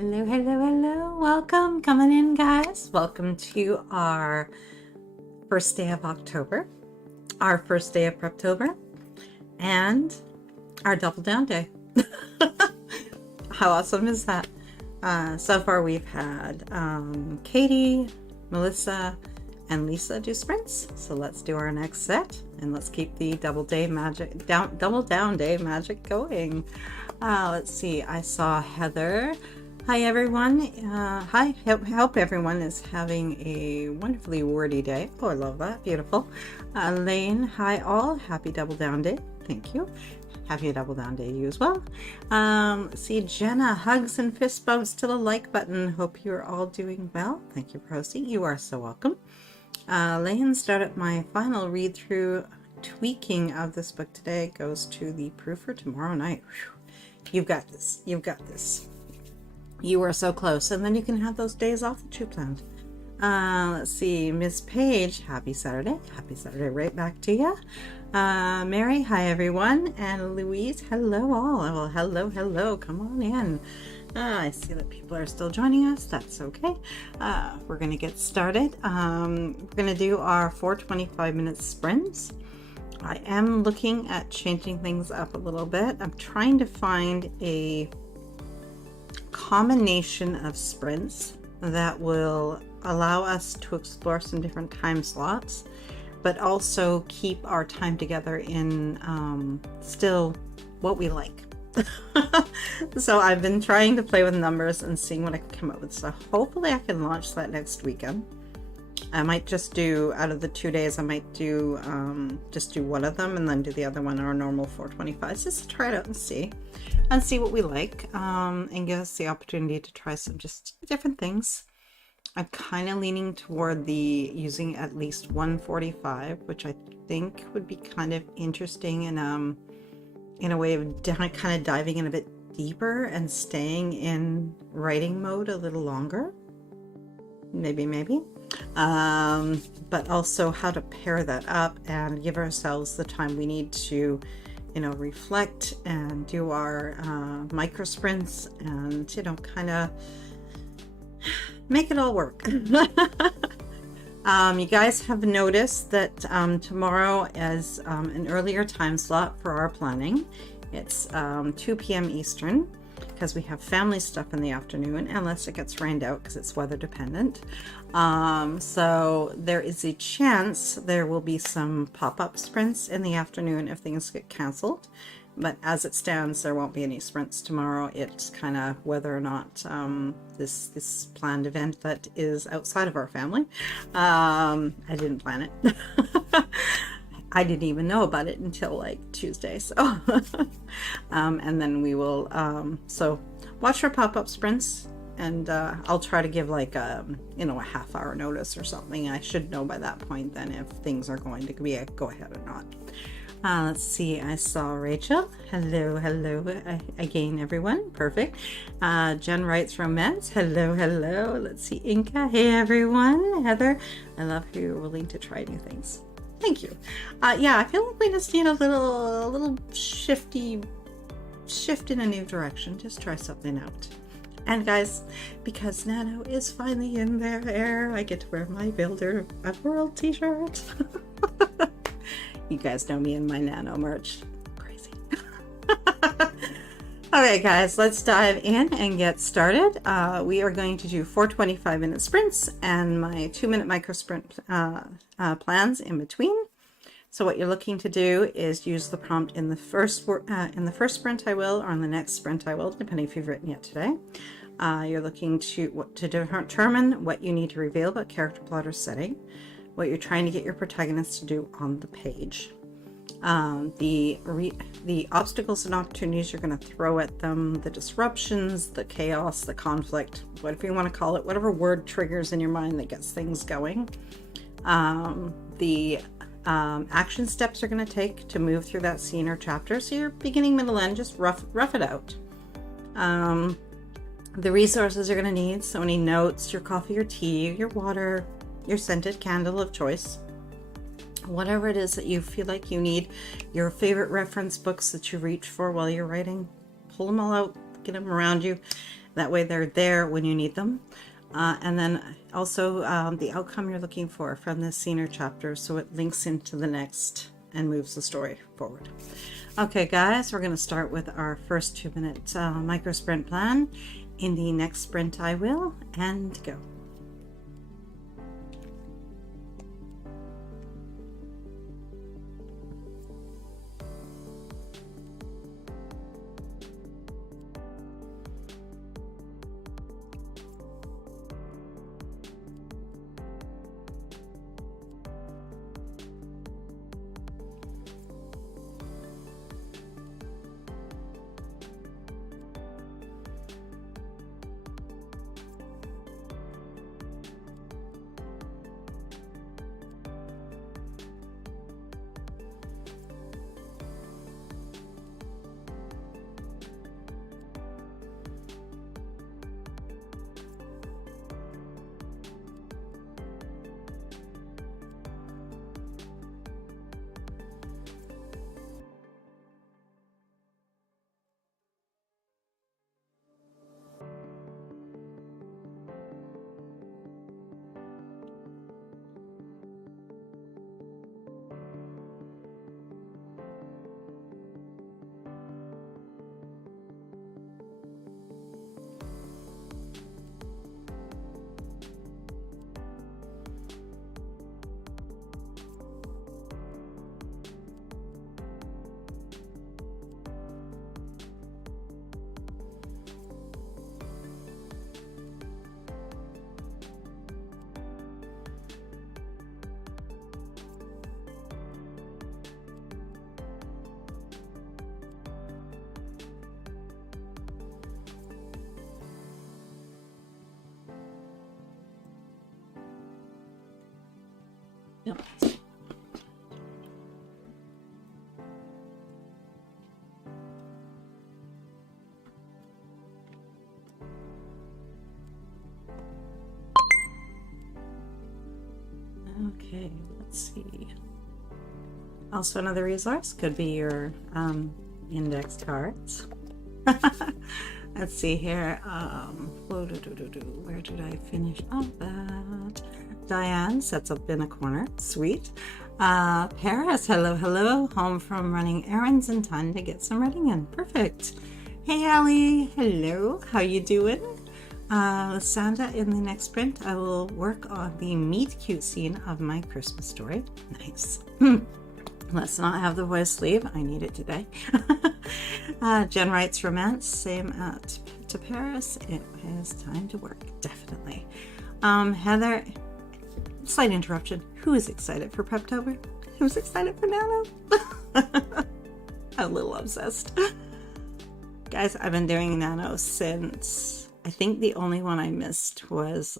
Hello, hello, hello. Welcome. Coming in, guys. Welcome to our first day of October, our first day of Preptober, and our double down day. How awesome is that? So far we've had Katie, Melissa, and Lisa do sprints. So let's do our next set and let's keep the double down day magic going. Let's see. I saw Heather. Hi everyone. Hi. Hope everyone is having a wonderfully wordy day. Oh, I love that. Beautiful. Lane. Hi all. Happy double down day. Thank you. Happy double down day to you as well. See Jenna, hugs and fist bumps to the like button. Hope you're all doing well. Thank you for hosting. You are so welcome. Lane started my final read through tweaking of this book today. Goes to the proof for tomorrow night. Whew. You've got this. You've got this. You are so close. And then you can have those days off that you planned. Let's see. Miss Page, happy Saturday. Happy Saturday right back to you. Mary, hi everyone. And Louise, hello all. Well, hello. Come on in. I see that people are still joining us. That's okay. We're going to get started. We're going to do our 425-minute sprints. I am looking at changing things up a little bit. I'm trying to find a combination of sprints that will allow us to explore some different time slots, but also keep our time together in still what we like. So I've been trying to play with numbers and seeing what I can come up with. So hopefully I can launch that next weekend. I might just do, out of the 2 days, I might do just do one of them and then do the other one, our normal 425s, just to try it out and see what we like, and give us the opportunity to try some just different things. I'm kind of leaning toward the using at least 145, which I think would be kind of interesting in a way of kind of diving in a bit deeper and staying in writing mode a little longer. Maybe. But also how to pair that up and give ourselves the time we need to, reflect and do our micro sprints and, kind of make it all work. You guys have noticed that tomorrow is an earlier time slot for our planning. It's 2 p.m. Eastern, because we have family stuff in the afternoon, unless it gets rained out because it's weather dependent. So there is a chance there will be some pop-up sprints in the afternoon if things get canceled. But as it stands, there won't be any sprints tomorrow. It's kind of whether or not this planned event that is outside of our family. I didn't plan it. I didn't even know about it until like Tuesday. So, and then we will, so watch for pop-up sprints, and I'll try to give like a half-hour notice or something. I should know by that point then if things are going to be a go-ahead or not. Let's see. I saw Rachel. Hello again, everyone. Perfect. Jen writes romance. Hello. Let's see. Inka. Hey, everyone. Heather. I love how you're willing to try new things. Thank you. Yeah, I feel like we just need a little shift in a new direction. Just try something out. And guys, because Nano is finally in there, I get to wear my Builder of World t-shirt. You guys know me in my Nano merch. Crazy. Okay, guys, let's dive in and get started. We are going to do 425-minute sprints and my 2-minute micro sprint plans in between. So what you're looking to do is use the prompt in the first sprint I will, or in the next sprint I will, depending if you've written yet today. You're looking to determine what you need to reveal about character, plot, or setting, what you're trying to get your protagonist to do on the page. The obstacles and opportunities you're going to throw at them, the disruptions, the chaos, the conflict, whatever you want to call it, whatever word triggers in your mind that gets things going. The action steps you're going to take to move through that scene or chapter. So your beginning, middle, end, just rough it out. The resources you're going to need, so any notes, your coffee or tea, your water, your scented candle of choice, whatever it is that you feel like you need, your favorite reference books that you reach for while you're writing, pull them all out, get them around you. That way they're there when you need them. And then also the outcome you're looking for from this scene or chapter, so it links into the next and moves the story forward. Okay guys, we're going to start with our first 2-minute micro sprint plan. In the next sprint I will, and go. Yep. Okay, let's see. Also, another resource could be your index cards. Let's see here. Where did I finish off that? Diane sets up in a corner. Sweet. Paris, hello, hello. Home from running errands in time to get some reading in. Perfect. Hey, Allie. Hello. How you doing? Sandra, in the next sprint, I will work on the meet cute scene of my Christmas story. Nice. Let's not have the voice leave. I need it today. Jen writes romance. Same to Paris. It is time to work. Definitely. Heather, slight interruption. Who is excited for Preptober? Who's excited for Nano? I'm a little obsessed. Guys, I've been doing Nano since, I think the only one I missed was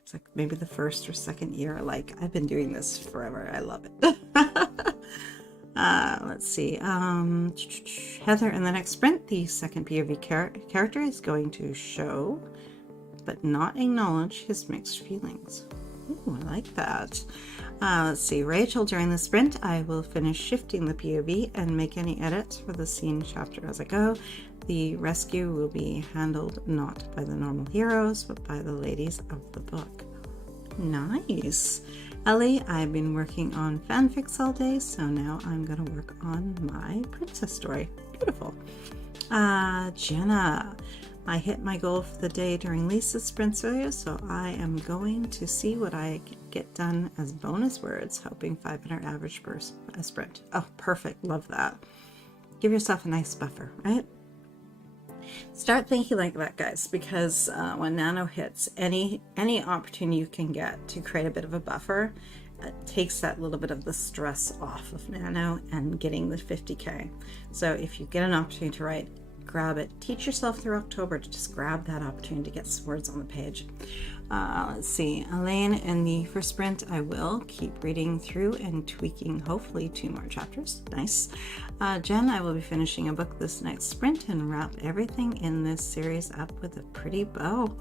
it's like maybe the first or second year. Like, I've been doing this forever. I love it. Let's see. Heather, in the next sprint, the second POV character is going to show but not acknowledge his mixed feelings. Ooh, I like that. Let's see. Rachel, during the sprint, I will finish shifting the POV and make any edits for the scene chapter as I go. The rescue will be handled not by the normal heroes, but by the ladies of the book. Nice. Ellie, I've been working on fanfics all day, so now I'm going to work on my princess story. Beautiful. Jenna, I hit my goal for the day during Lisa's sprint earlier, so I am going to see what I get done as bonus words, hoping 500 average per sprint. Oh, perfect. Love that. Give yourself a nice buffer, right? Start thinking like that, guys, because when Nano hits, any opportunity you can get to create a bit of a buffer takes that little bit of the stress off of Nano and getting the 50K. So if you get an opportunity to write, grab it. Teach yourself through October to just grab that opportunity to get some words on the page. Let's see. Elaine, in the first sprint, I will keep reading through and tweaking hopefully 2 more chapters. Nice. Jen, I will be finishing a book this next sprint and wrap everything in this series up with a pretty bow.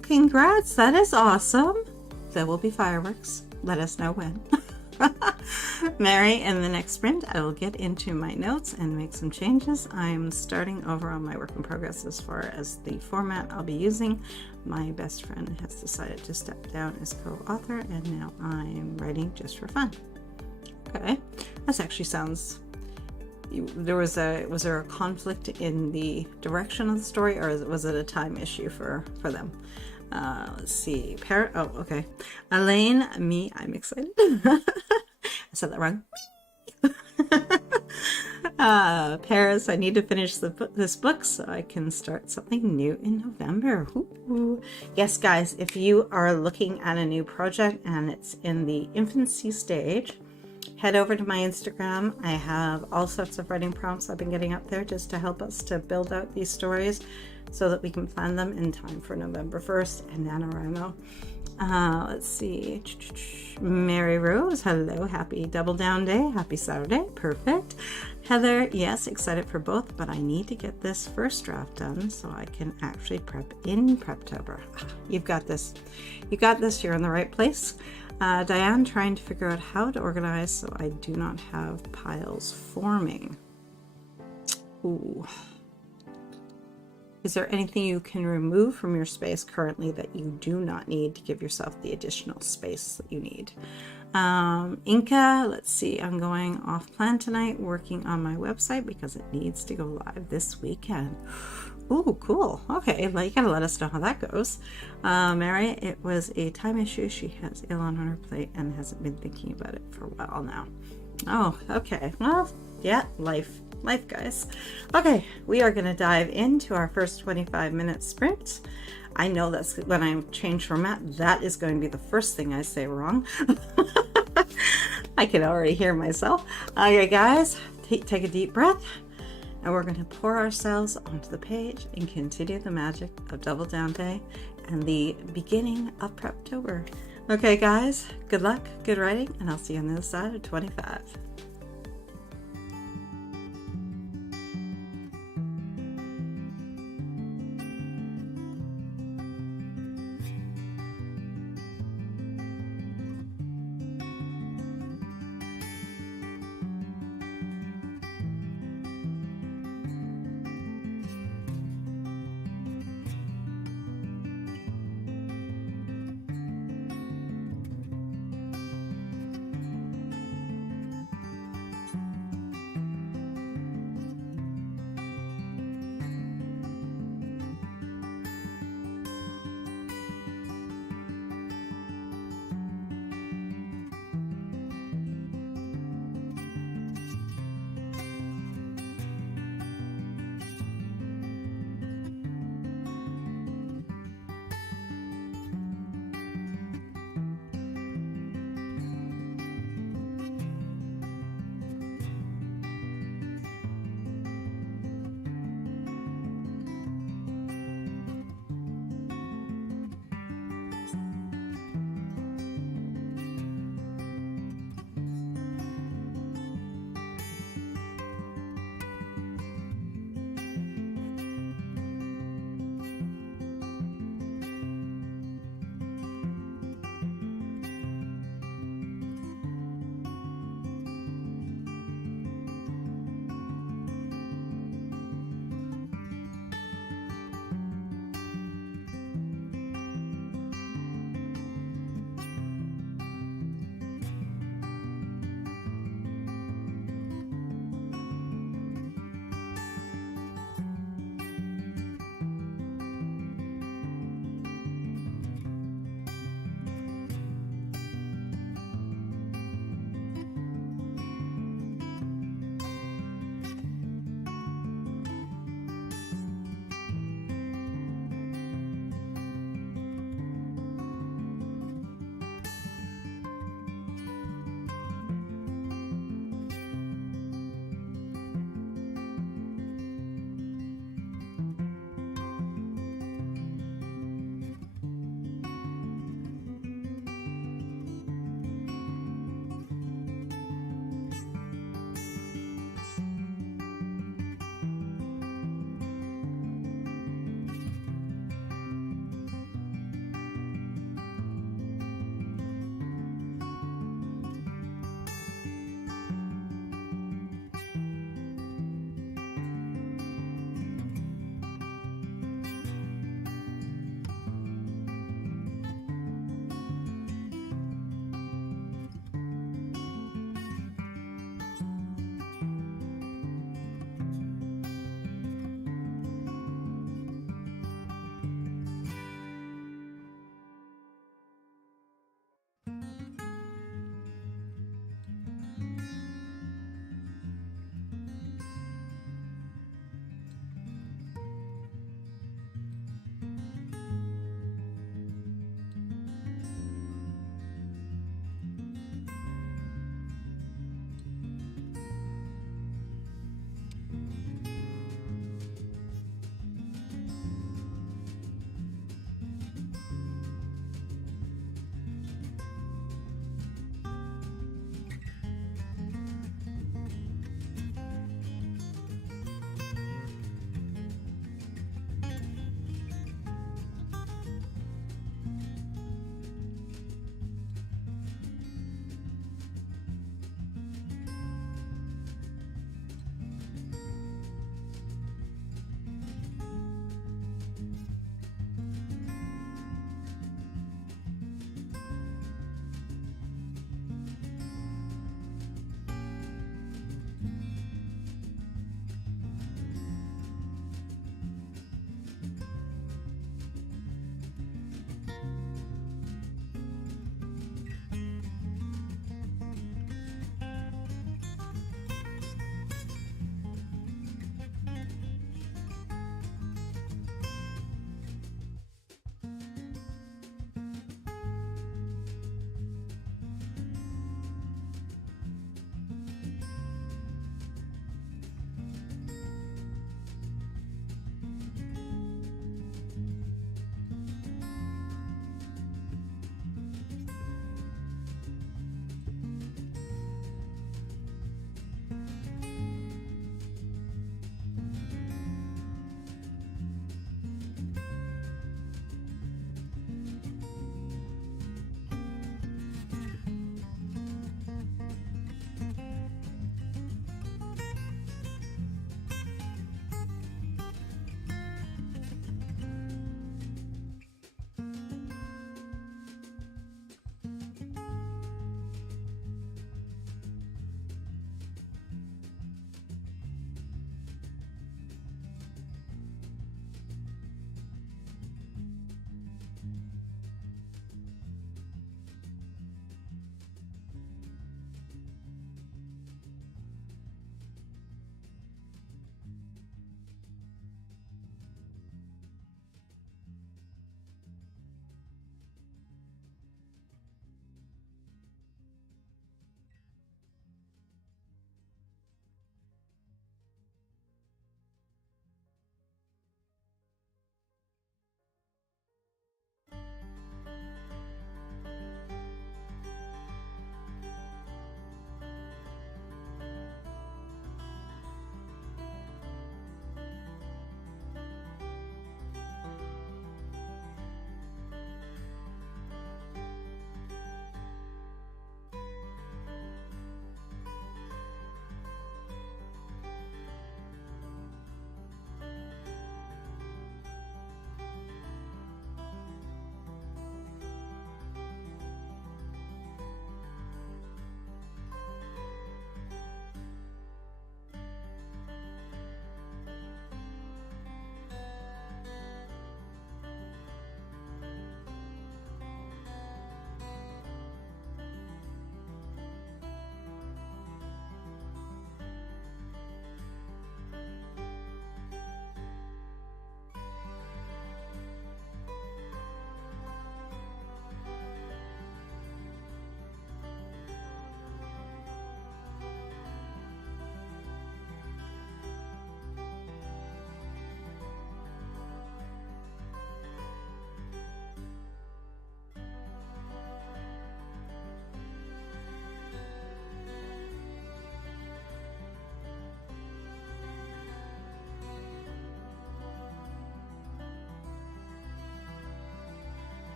Congrats, that is awesome. There will be fireworks. Let us know when. Mary, in the next sprint, I will get into my notes and make some changes. I'm starting over on my work in progress as far as the format I'll be using. My best friend has decided to step down as co-author, and now I'm writing just for fun. Okay, this actually sounds... was there a conflict in the direction of the story, or was it a time issue for them? Let's see. Oh, okay. Elaine, me, I'm excited. I said that wrong. Paris, I need to finish this book so I can start something new in November. Ooh. Yes, guys, if you are looking at a new project and it's in the infancy stage, head over to my Instagram. I have all sorts of writing prompts I've been getting up there just to help us to build out these stories so that we can plan them in time for November 1st and NaNoWriMo. Let's see. Mary Rose, hello. Happy Double Down Day. Happy Saturday. Perfect. Heather, yes, excited for both, but I need to get this first draft done so I can actually prep in Preptober. You've got this. You got this. You're in the right place. Diane, trying to figure out how to organize so I do not have piles forming. Ooh. Is there anything you can remove from your space currently that you do not need to give yourself the additional space that you need? Inca, let's see, I'm going off plan tonight working on my website because it needs to go live this weekend. Ooh, cool. Okay, well, you gotta let us know how that goes. Mary, it was a time issue. She has ill on her plate and hasn't been thinking about it for a while now. Oh, okay. Well, yeah, life, guys. Okay, we are gonna dive into our first 25-minute sprint. I know that's when I change format, that is going to be the first thing I say wrong. I can already hear myself. Okay, guys, take a deep breath. And we're going to pour ourselves onto the page and continue the magic of Double Down Day and the beginning of Preptober. Okay, guys, good luck, good writing, and I'll see you on the other side of 25.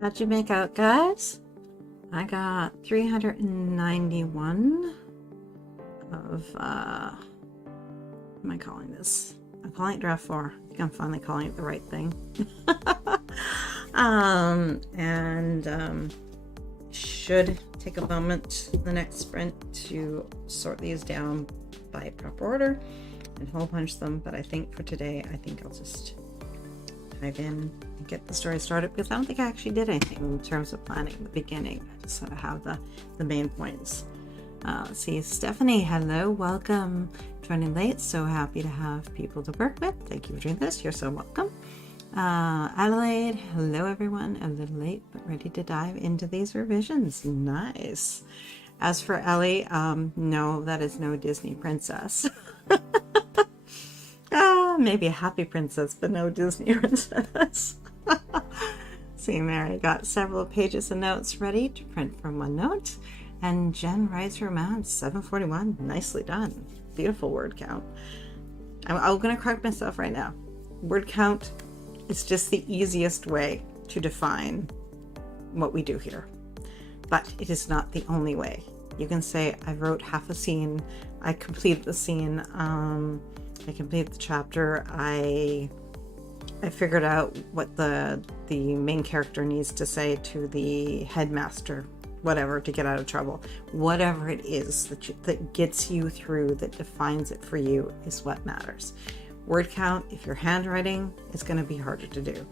How'd you make out, guys? I got 391 of, what am I calling this? I'm calling it draft 4. I think I'm finally calling it the right thing. Should take a moment the next sprint to sort these down by prep order and hole punch them. But I think for today, I think I'll just dive in and get the story started, because I don't think I actually did anything in terms of planning in the beginning. I just sort of have the main points. See, Stephanie, hello, welcome. Joining late, so happy to have people to work with. Thank you for doing this. You're so welcome. Adelaide, hello everyone. A little late, but ready to dive into these revisions. Nice. As for Ellie, no, that is no Disney princess. Maybe a happy princess, but no Disney princess. See, Mary got several pages of notes ready to print from OneNote. And Jen writes her amount, 741. Nicely done. Beautiful word count. I'm going to correct myself right now. Word count is just the easiest way to define what we do here. But it is not the only way. You can say, I wrote half a scene. I completed the scene. I completed the chapter. I figured out what the main character needs to say to the headmaster, whatever, to get out of trouble. Whatever it is that gets you through, that defines it for you, is what matters. Word count, if you're handwriting, is going to be harder to do.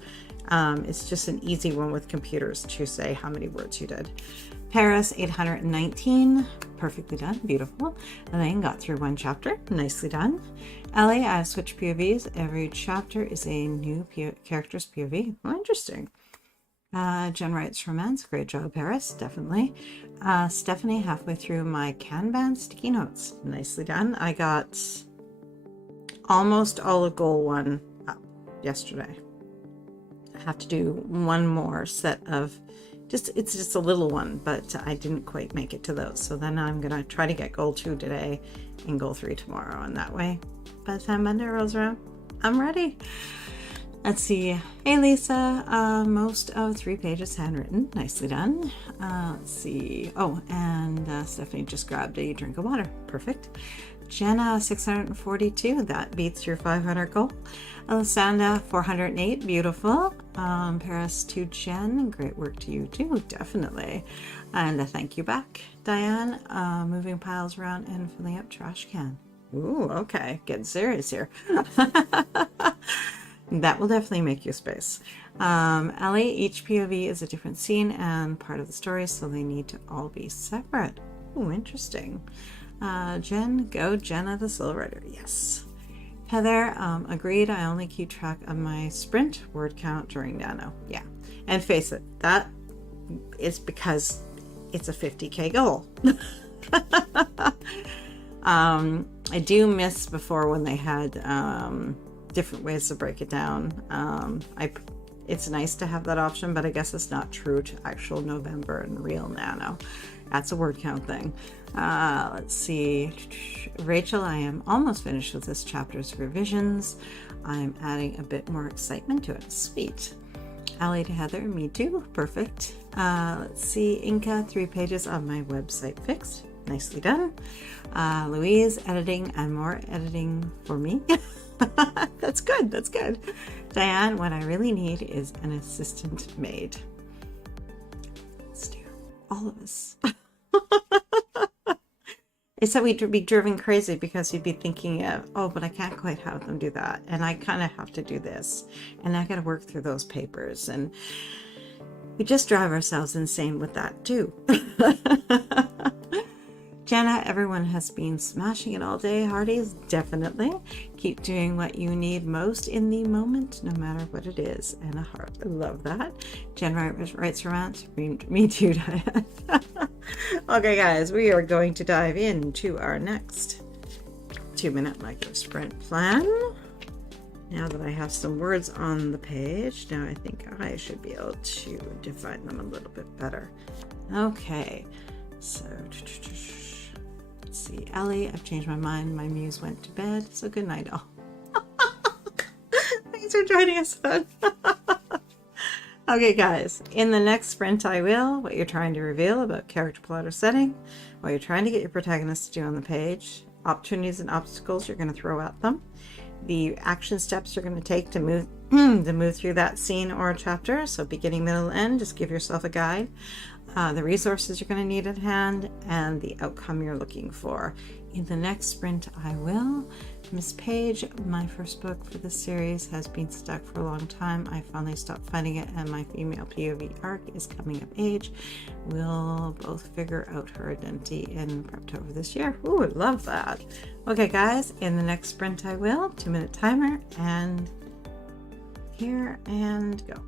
It's just an easy one with computers to say how many words you did. Paris, 819. Perfectly done. Beautiful. Elaine got through one chapter. Nicely done. Ellie, I switched POVs. Every chapter is a new character's POV. Oh, interesting. Jen writes romance. Great job, Paris. Definitely. Stephanie, halfway through my Kanban sticky notes. Nicely done. I got almost all of goal 1 up yesterday. I have to do one more set of it's just a little one, but I didn't quite make it to those. So then I'm going to try to get goal 2 today and goal 3 tomorrow. And that way, by the time Monday rolls around, I'm ready. Let's see. Hey, Lisa. Most of 3 pages handwritten. Nicely done. Let's see. Oh, and Stephanie just grabbed a drink of water. Perfect. Jenna, 642. That beats your 500 goal. Alessandra, 408. Beautiful. Paris to Jen. Great work to you too. Definitely. And a thank you back. Diane, moving piles around and filling up trash can. Ooh, okay. Getting serious here. That will definitely make you space. Ellie, each POV is a different scene and part of the story, so they need to all be separate. Ooh, interesting. Jen, go Jenna the slow writer. Yes. Heather, agreed. I only keep track of my sprint word count during Nano. Yeah. And face it, that is because it's a 50K goal. I do miss before when they had different ways to break it down. It's nice to have that option, but I guess it's not true to actual November and real Nano. That's a word count thing. Let's see. Rachel, I am almost finished with this chapter's revisions. I'm adding a bit more excitement to it. Sweet. Allie to Heather, me too. Perfect. Let's see. Inca, 3 pages on my website fixed. Nicely done. Louise, editing and more editing for me. That's good. That's good. Diane, what I really need is an assistant maid. Let's do all of us. It's that we'd be driven crazy because you'd be thinking of, oh, but I can't quite have them do that. And I kind of have to do this. And I got to work through those papers. And we just drive ourselves insane with that too. Jenna, everyone has been smashing it all day. Hearties, definitely. Keep doing what you need most in the moment, no matter what it is. And a heart. I love that. Jen writes romance. Me too, Diane. Okay, guys, we are going to dive into our next 2-minute micro sprint plan. Now that I have some words on the page, now I think I should be able to define them a little bit better. Okay, so let's see. Ellie, I've changed my mind. My muse went to bed, so good night all. Thanks for joining us, son. Okay, guys, in the next sprint, I will, what you're trying to reveal about character, plot, or setting, what you're trying to get your protagonist to do on the page, opportunities and obstacles you're going to throw at them, the action steps you're going to take to move through that scene or chapter. So beginning, middle, end, just give yourself a guide. The resources you're going to need at hand, and the outcome you're looking for. In the next sprint, I will. Miss Page, my first book for this series, has been stuck for a long time. I finally stopped fighting it, and my female POV arc is coming of age. We'll both figure out her identity in Preptober this year. Ooh, I love that. Okay, guys, in the next sprint, I will. 2-minute timer, and here and go.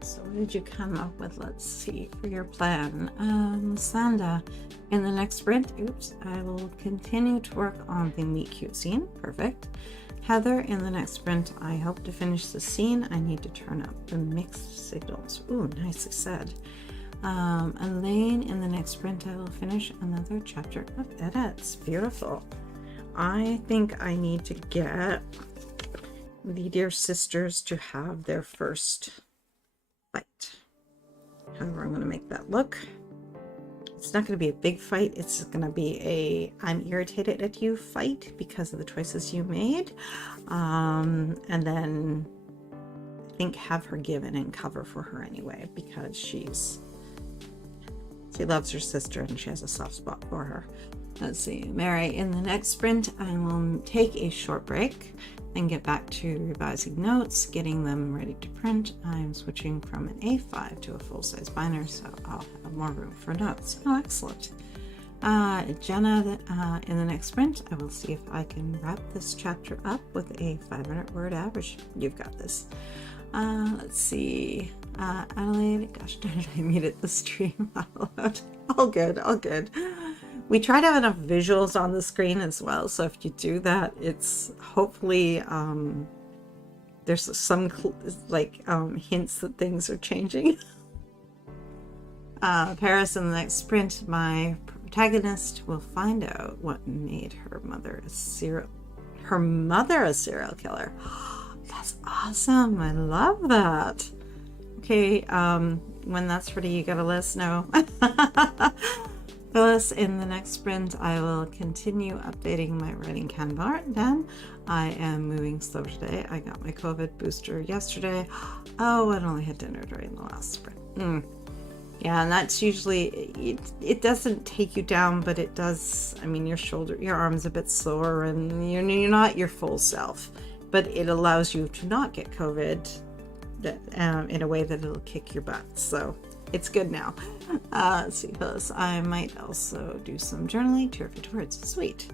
So what did you come up with? Let's see, for your plan. Sanda, in the next sprint, I will continue to work on the meet cute scene. Perfect. Heather, in the next sprint, I hope to finish the scene. I need to turn up the mixed signals. Ooh, nicely said. Elaine, in the next sprint, I will finish another chapter of edits. Beautiful. I think I need to get the dear sisters to have their first fight. However, I'm going to make that look. It's not going to be a big fight. It's going to be a I'm irritated at you fight because of the choices you made. And then I think have her give in and cover for her anyway, because she loves her sister and she has a soft spot for her. Let's see, Mary, in the next sprint, I will take a short break and get back to revising notes, getting them ready to print. I'm switching from an A5 to a full-size binder, so I'll have more room for notes. Oh, excellent. Jenna, in the next sprint, I will see if I can wrap this chapter up with a 500-word average. You've got this. Let's see. Adelaide, gosh darn it, I muted the stream out loud. All good, all good. We try to have enough visuals on the screen as well, so if you do that, it's hopefully there's some hints that things are changing. Paris, in the next sprint, my protagonist will find out what made her mother a serial killer. That's awesome. I love that. Okay, when that's ready, you gotta let us know. Phyllis, in the next sprint, I will continue updating my writing Canva. Then I am moving slow today. I got my COVID booster yesterday. Oh, I only had dinner during the last sprint. Yeah, and that's usually, it doesn't take you down, but it does. I mean, your arm's a bit sore and you're not your full self. but it allows you to not get COVID in a way that it'll kick your butt. So it's good now. Let's see, fellas. I might also do some journaling. 2 or 50 words. Sweet.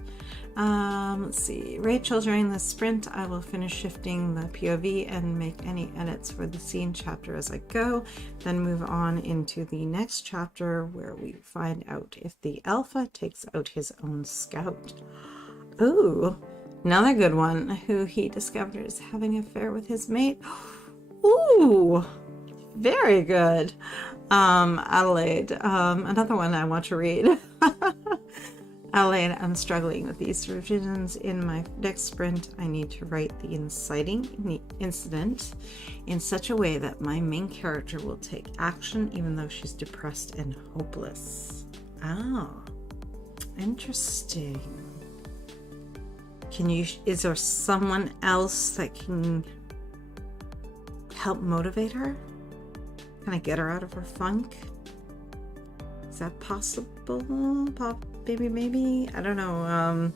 Let's see. Rachel, during the sprint, I will finish shifting the POV and make any edits for the scene chapter as I go, then move on into the next chapter where we find out if the alpha takes out his own scout. Ooh, another good one, who he discovered is having an affair with his mate. Ooh, very good. Adelaide, another one I want to read. Adelaide, I'm struggling with these revisions. In my next sprint, I need to write the inciting incident in such a way that my main character will take action even though she's depressed and hopeless. Oh, interesting. Is there someone else that can help motivate her? Can I get her out of her funk? Is that possible? Maybe. I don't know.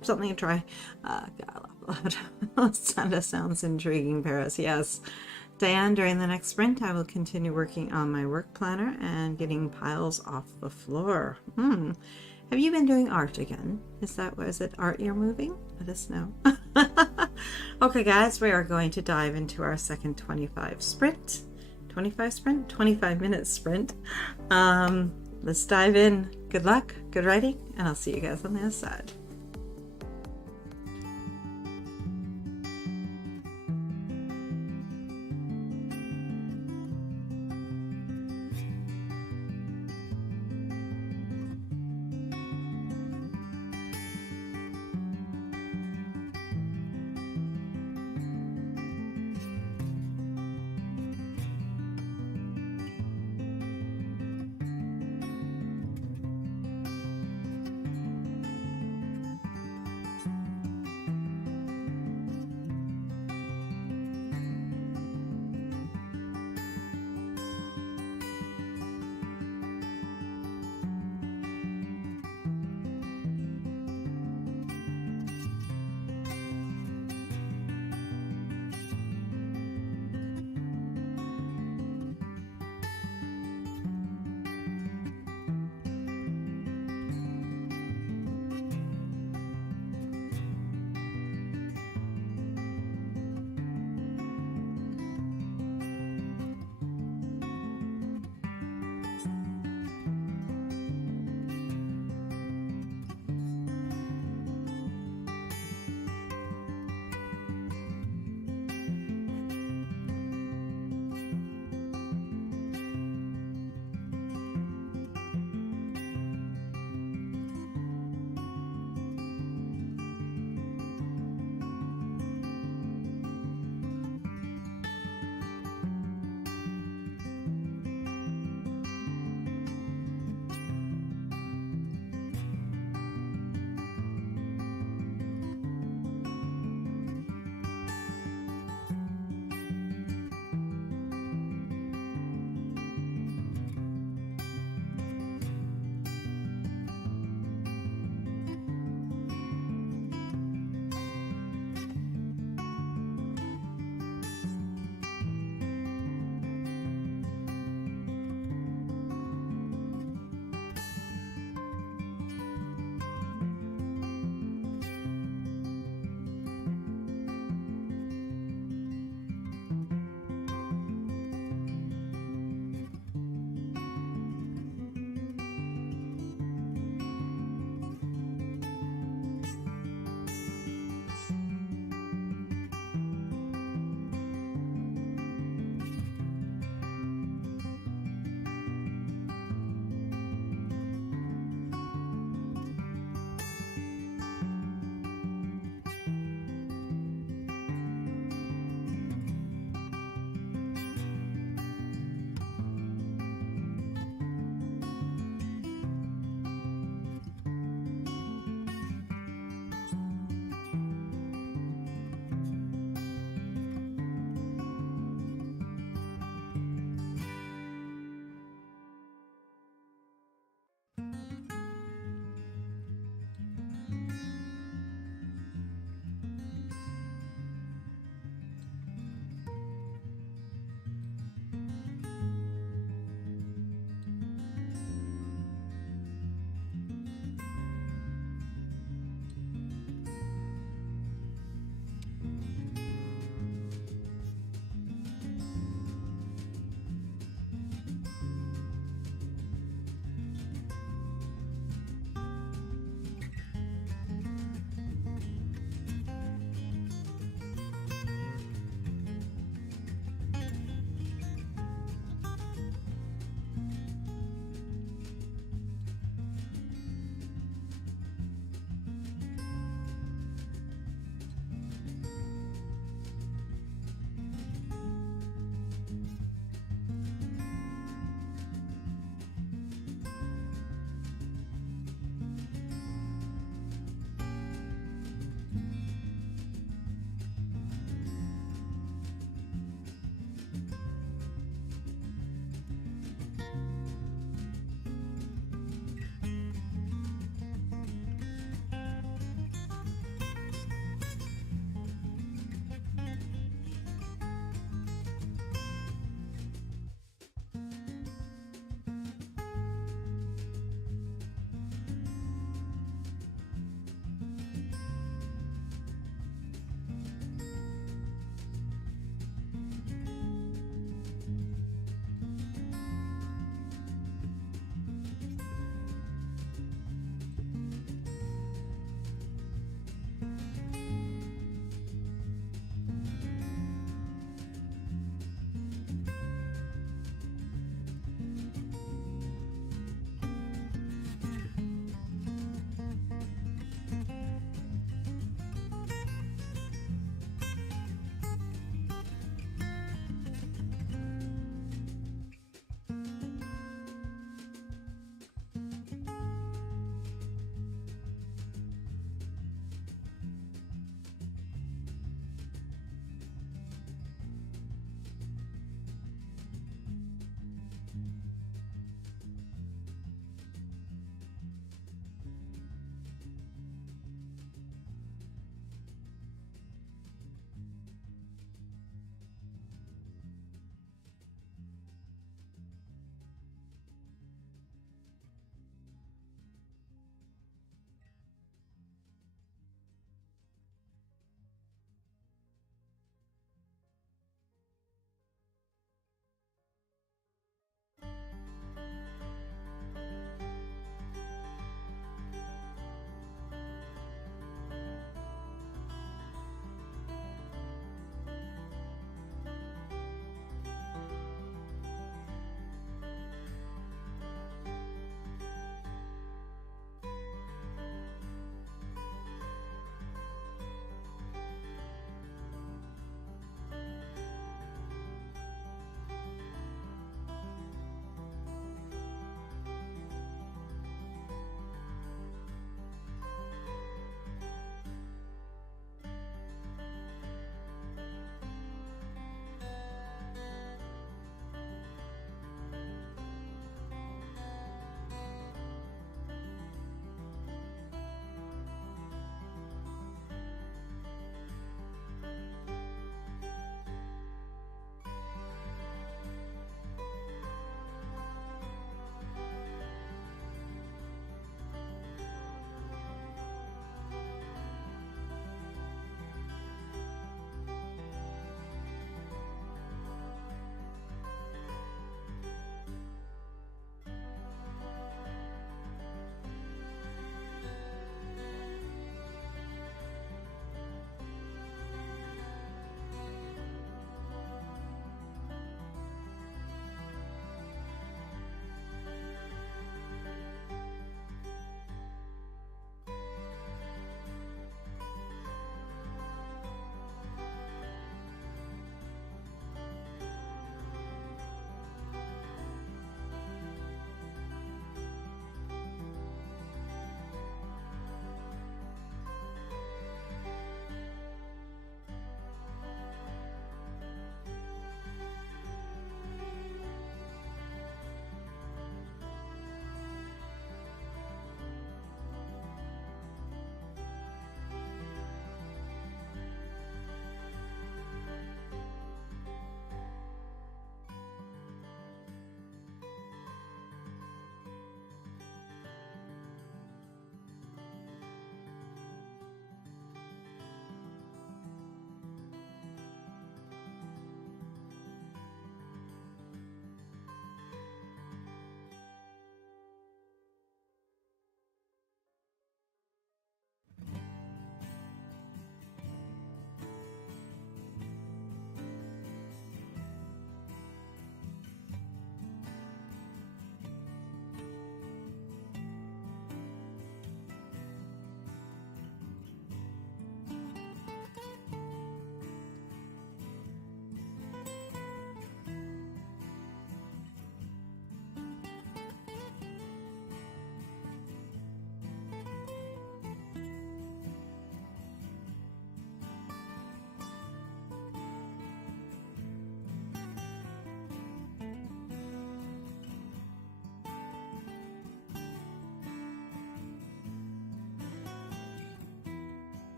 Something to try. God, that sounds intriguing, Paris. Yes. Diane, during the next sprint, I will continue working on my work planner and getting piles off the floor. Have you been doing art again? Was it art you're moving? Let us know. Okay, guys, we are going to dive into our second 25 minute sprint. Let's dive in. Good luck, good writing, and I'll see you guys on the other side.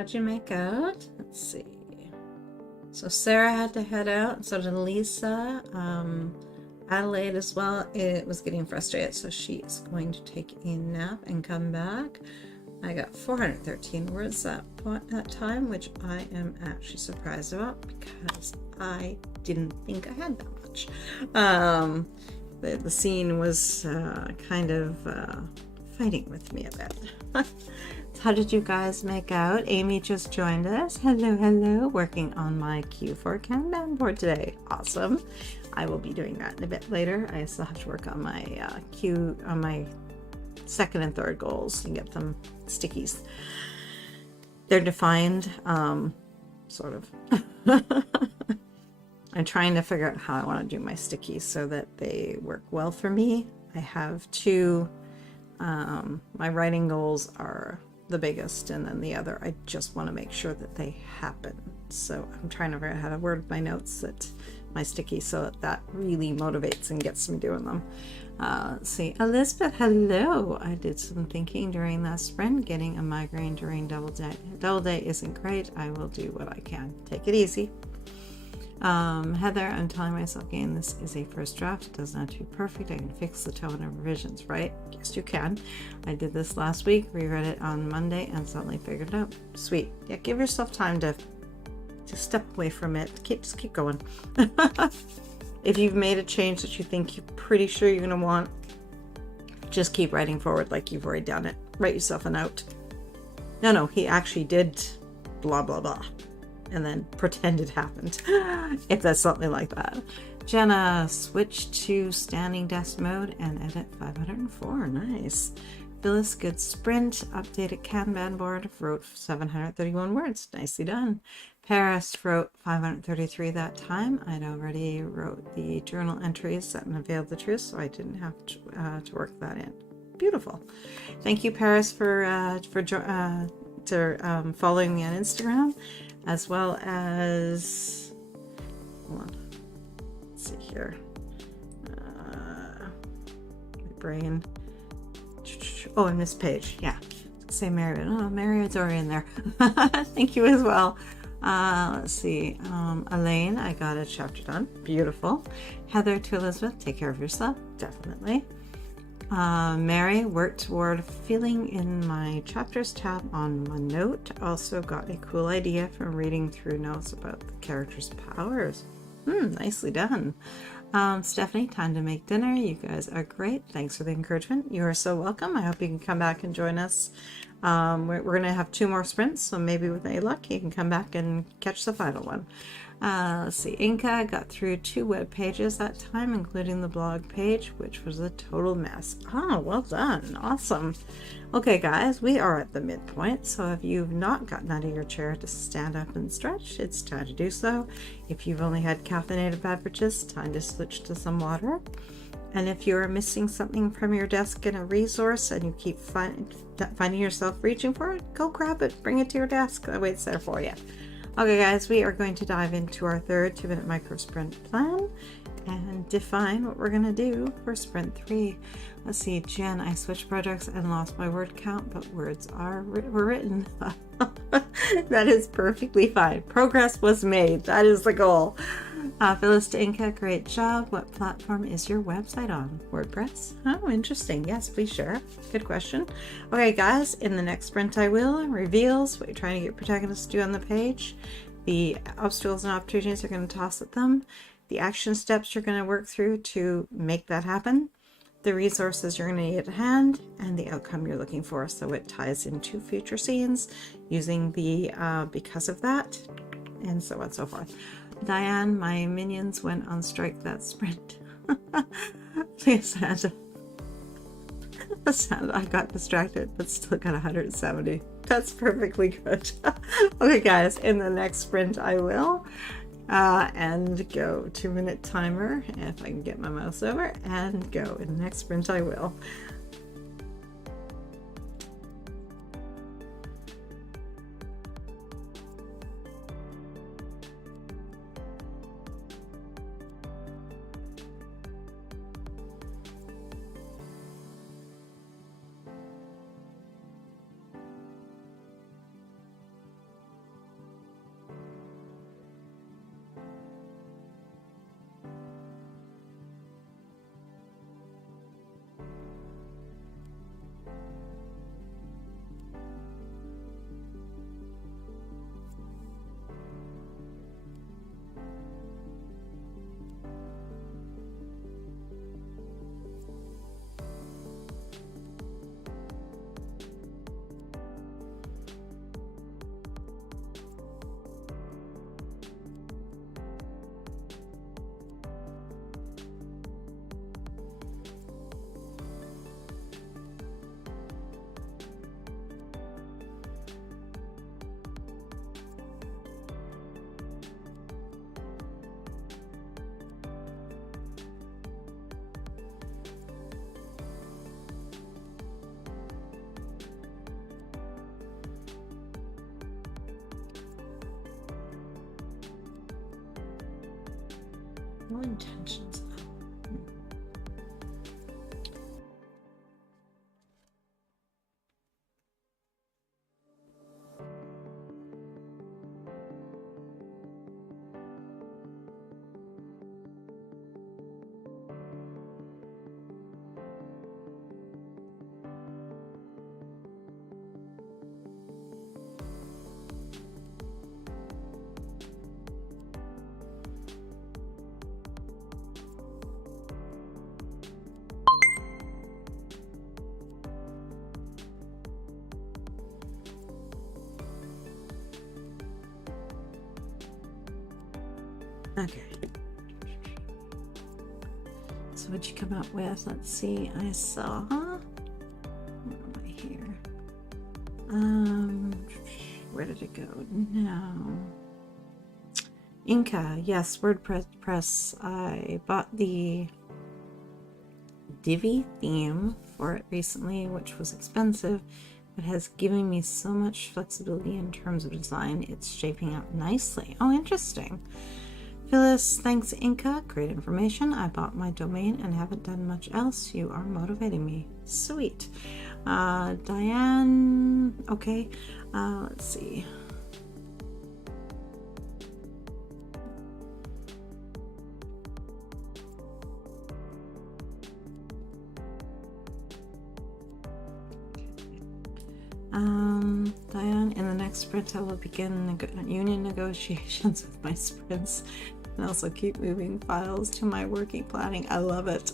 How'd you make out? Let's see. So Sarah had to head out, so did Lisa. Adelaide as well. It was getting frustrated, so she's going to take a nap and come back. I got 413 words that time, which I am actually surprised about because I didn't think I had that much. The scene was kind of fighting with me a bit. How did you guys make out? Amy just joined us. Hello, hello. Working on my Q4 Kanban board today. Awesome. I will be doing that in a bit later. I still have to work on my my second and third goals and get them stickies. They're defined, sort of. I'm trying to figure out how I want to do my stickies so that they work well for me. I have two. My writing goals are the biggest, and then the other I just want to make sure that they happen. So I'm trying to figure out how to word my notes, that my sticky, so that really motivates and gets me doing them. Let's see, Elizabeth, hello. I did some thinking during that sprint. Getting a migraine during double day isn't great. I will do what I can. Take it easy. Heather, I'm telling myself again, this is a first draft. It does not have to be perfect. I can fix the tone and revisions, right? Yes, you can. I did this last week, reread it on Monday, and suddenly figured it out. Sweet. Yeah, give yourself time to step away from it. Just keep going. If you've made a change that you think you're pretty sure you're going to want, just keep writing forward like you've already done it. Write yourself a note. No, he actually did blah, blah, blah. And then pretend it happened. If that's something like that. Jenna, switch to standing desk mode and edit 504. Nice. Phyllis, good sprint. Updated Kanban board. Wrote 731 words. Nicely done. Paris wrote 533 that time. I'd already wrote the journal entries that unveiled the truth, so I didn't have to work that in. Beautiful. Thank you, Paris, for following me on Instagram, as well as, hold on, let's see here, my brain, oh, and Miss Page, yeah, say Marion. Oh, Marion's already in there. Thank you as well. Let's see, Elaine, I got a chapter done. Beautiful. Heather to Elizabeth, take care of yourself. Definitely. Mary, worked toward filling in my chapters tab on OneNote. Also got a cool idea from reading through notes about the characters' powers. Nicely done. Stephanie, time to make dinner. You guys are great. Thanks for the encouragement. You are so welcome. I hope you can come back and join us. We're going to have 2 more sprints, so maybe with any luck you can come back and catch the final one. Let's see, Inca got through 2 web pages that time, including the blog page, which was a total mess. Oh, well done. Awesome. Okay, guys, we are at the midpoint, so if you've not gotten out of your chair to stand up and stretch, it's time to do so. If you've only had caffeinated beverages, time to switch to some water. And if you're missing something from your desk in a resource and you keep finding yourself reaching for it, go grab it, bring it to your desk. That way it's there for you. Okay, guys, we are going to dive into our third 2-minute micro sprint plan and define what we're going to do for sprint 3. Let's see, Jen, I switched projects and lost my word count, but words were written. That is perfectly fine. Progress was made. That is the goal. Phyllis to Inca, great job. What platform is your website on? WordPress? Oh, interesting. Yes, please share. Good question. Okay, guys, in the next sprint I will reveals what you're trying to get protagonists to do on the page, the obstacles and opportunities you're going to toss at them, the action steps you're going to work through to make that happen, the resources you're going to need at hand, and the outcome you're looking for. So it ties into future scenes using the because of that, and so on and so forth. Diane, my minions went on strike that sprint. Santa. I got distracted, but still got 170. That's perfectly good. Okay, guys, in the next sprint I will. And go 2-minute timer, if I can get my mouse over, and go. In the next sprint I will. No intentions. Okay. So what'd you come up with? Let's see. I saw. Where am I here? Where did it go? No. Inca. Yes, WordPress. I bought the Divi theme for it recently, which was expensive, but has given me so much flexibility in terms of design. It's shaping up nicely. Oh, interesting. Phyllis, thanks Inca, great information. I bought my domain and haven't done much else. You are motivating me. Sweet. Diane, okay. Let's see. Diane, in the next sprint I will begin union negotiations with my sprints and also keep moving files to my working planning. I love it.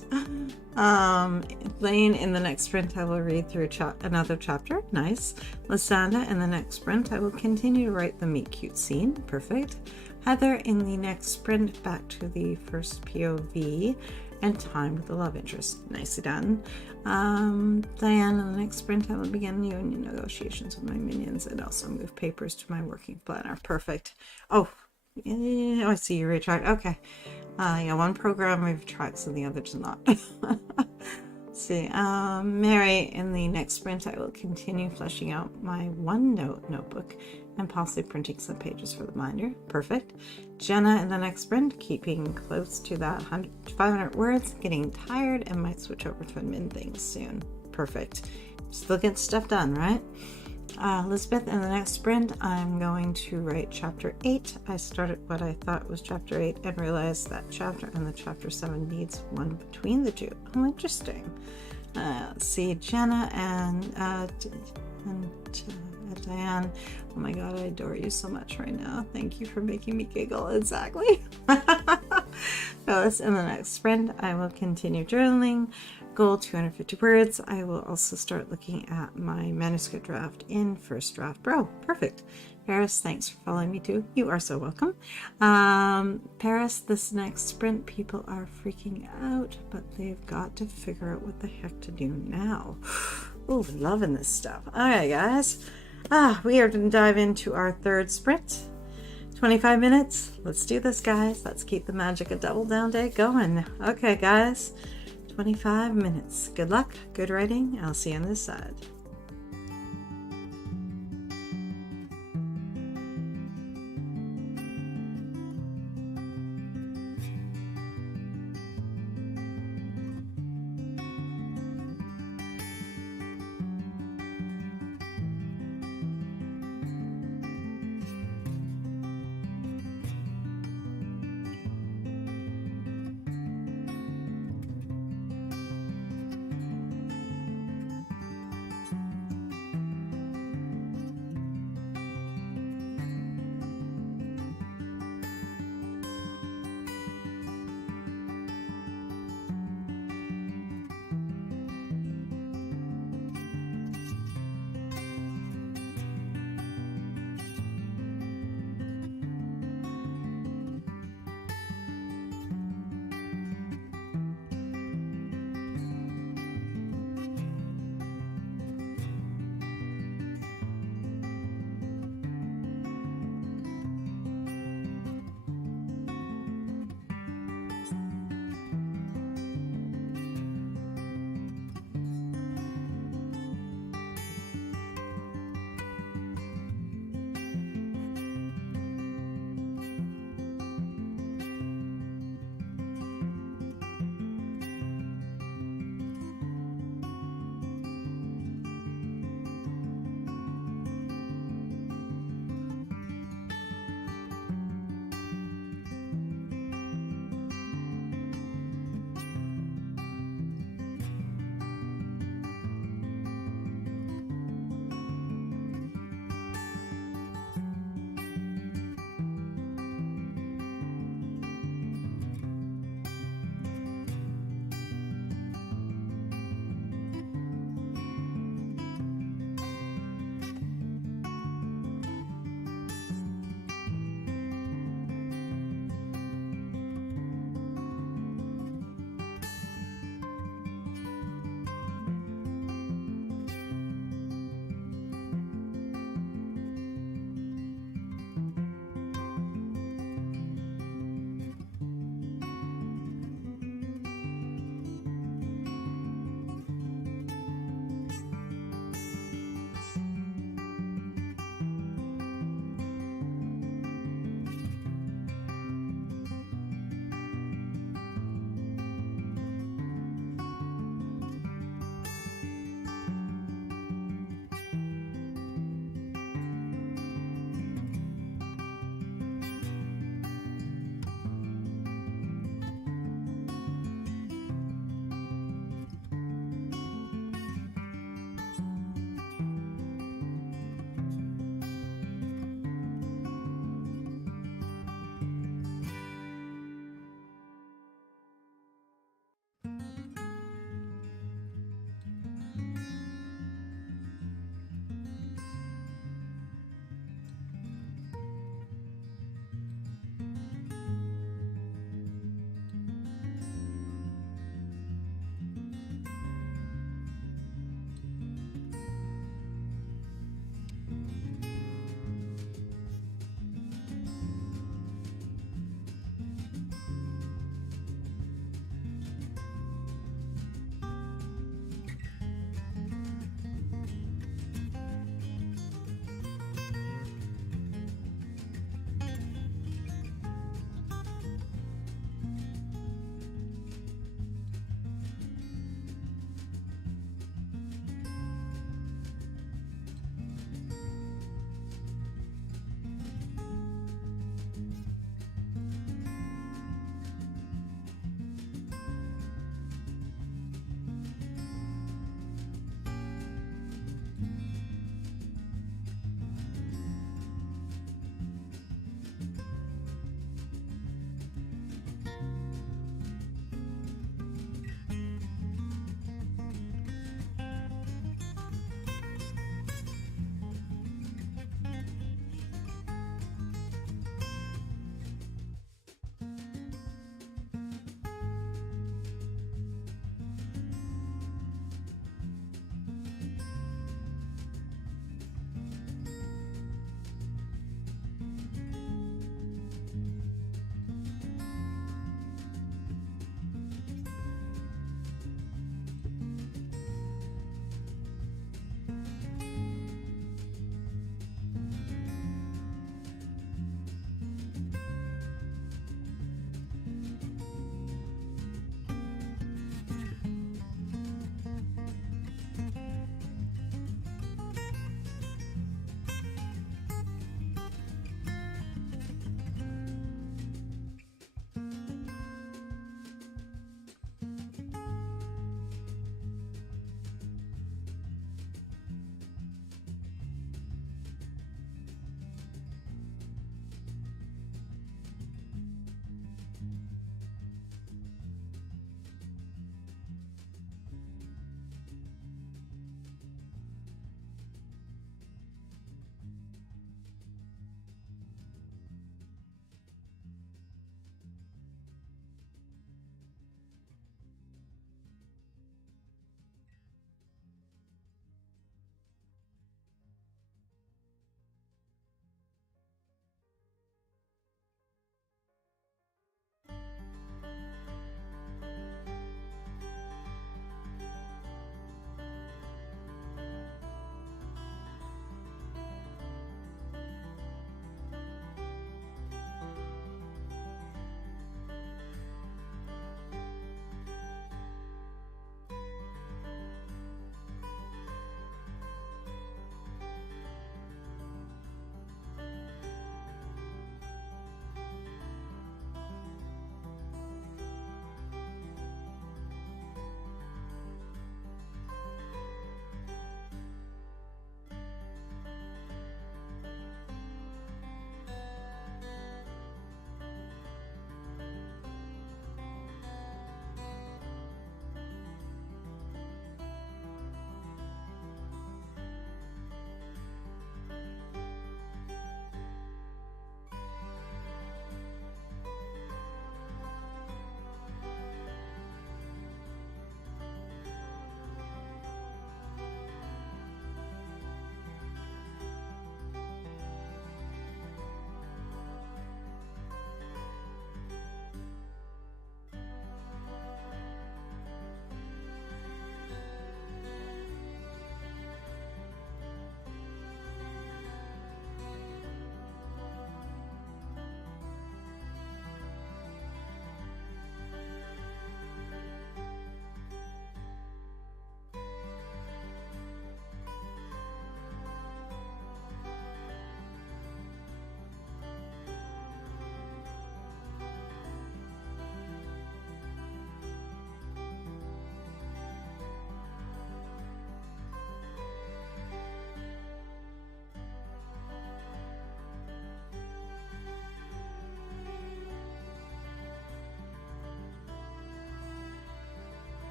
Lane, in the next sprint I will read through another chapter. Nice. Lysanda, in the next sprint I will continue to write the meet cute scene. Perfect. Heather, in the next sprint back to the first POV and time with the love interest. Nicely done. Diane, in the next sprint I will begin union negotiations with my minions and also move papers to my working planner. Perfect. Oh, I see you retract. Okay. Yeah, one program retracts and the other does not. Let's see. Mary, in the next sprint I will continue fleshing out my OneNote notebook and possibly printing some pages for the binder. Perfect. Jenna, in the next sprint, keeping close to that 500 words, getting tired and might switch over to admin things soon. Perfect. Still get stuff done, right? Elizabeth, in the next sprint, I'm going to write chapter 8. I started what I thought was chapter 8 and realized that chapter and the chapter 7 needs one between the two. Oh, interesting. Let's see, Jenna and Diane. Oh my god, I adore you so much right now. Thank you for making me giggle. Exactly. Phyllis, in the next sprint, I will continue journaling. Goal 250 words. I will also start looking at my manuscript draft in First Draft Pro. Perfect. Paris, thanks for following me too. You are so welcome. Paris, this next sprint, people are freaking out, but they've got to figure out what the heck to do now. Oh, loving this stuff. All right, guys. We are going to dive into our third sprint. 25 minutes. Let's do this, guys. Let's keep the magic of Double Down Day going. Okay, guys. 25 minutes. Good luck. Good writing. I'll see you on this side.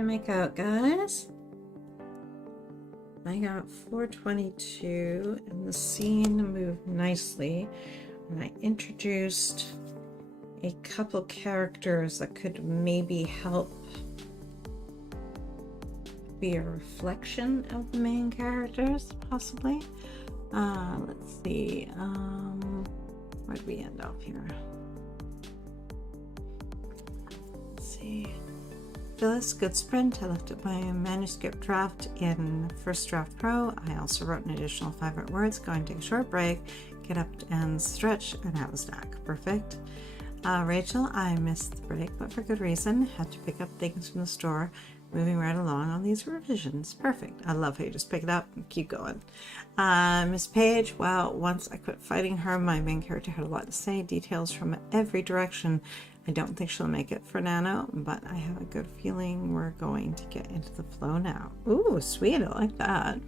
you make out, guys? I got 422, and the scene moved nicely. And I introduced a couple characters that could maybe help be a reflection of the main characters, possibly. Let's see. Where'd we end up here? Let's see. Phyllis, good sprint. I looked at my manuscript draft in First Draft Pro. I also wrote an additional 500 words. Going to take a short break, get up and stretch, and have a snack. Perfect. Rachel, I missed the break, but for good reason. Had to pick up things from the store. Moving right along on these revisions. Perfect. I love how you just pick it up and keep going. Miss Page, well, once I quit fighting her, my main character had a lot to say, details from every direction. I don't think she'll make it for Nano, but I have a good feeling we're going to get into the flow now. Ooh, sweet. I like that.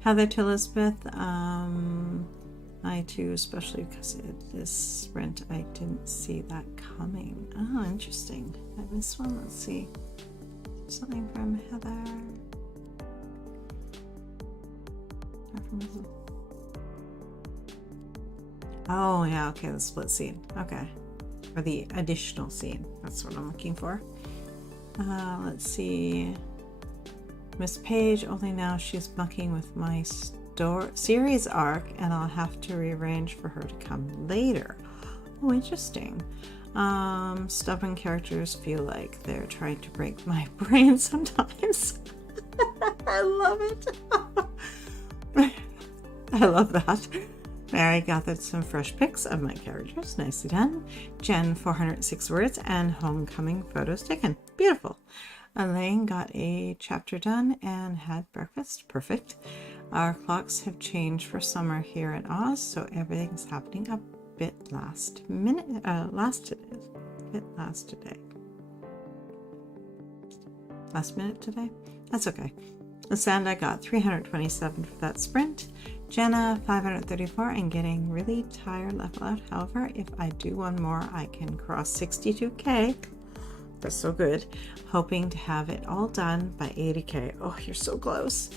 Heather to Elizabeth, I too, especially because this sprint, I didn't see that coming. Oh, interesting. I missed one. Let's see. Something from Heather. Oh, yeah, okay, the split scene. Okay. Or the additional scene. That's what I'm looking for. Let's see. Miss Page, only now she's mucking with my series arc, and I'll have to rearrange for her to come later. Oh, interesting. Stubborn characters feel like they're trying to break my brain sometimes. I love it. I love that. Mary gathered some fresh pics of my characters. Nicely done. Jen, 406 words and homecoming photos taken. Beautiful. Elaine got a chapter done and had breakfast. Perfect. Our clocks have changed for summer here in Oz, so everything's happening a bit last minute today. That's okay. Lasanda got 327 for that sprint. Jenna 534 and getting really tired left out. However, if I do one more, I can cross 62k. That's so good. Hoping to have it all done by 80k. Oh, you're so close.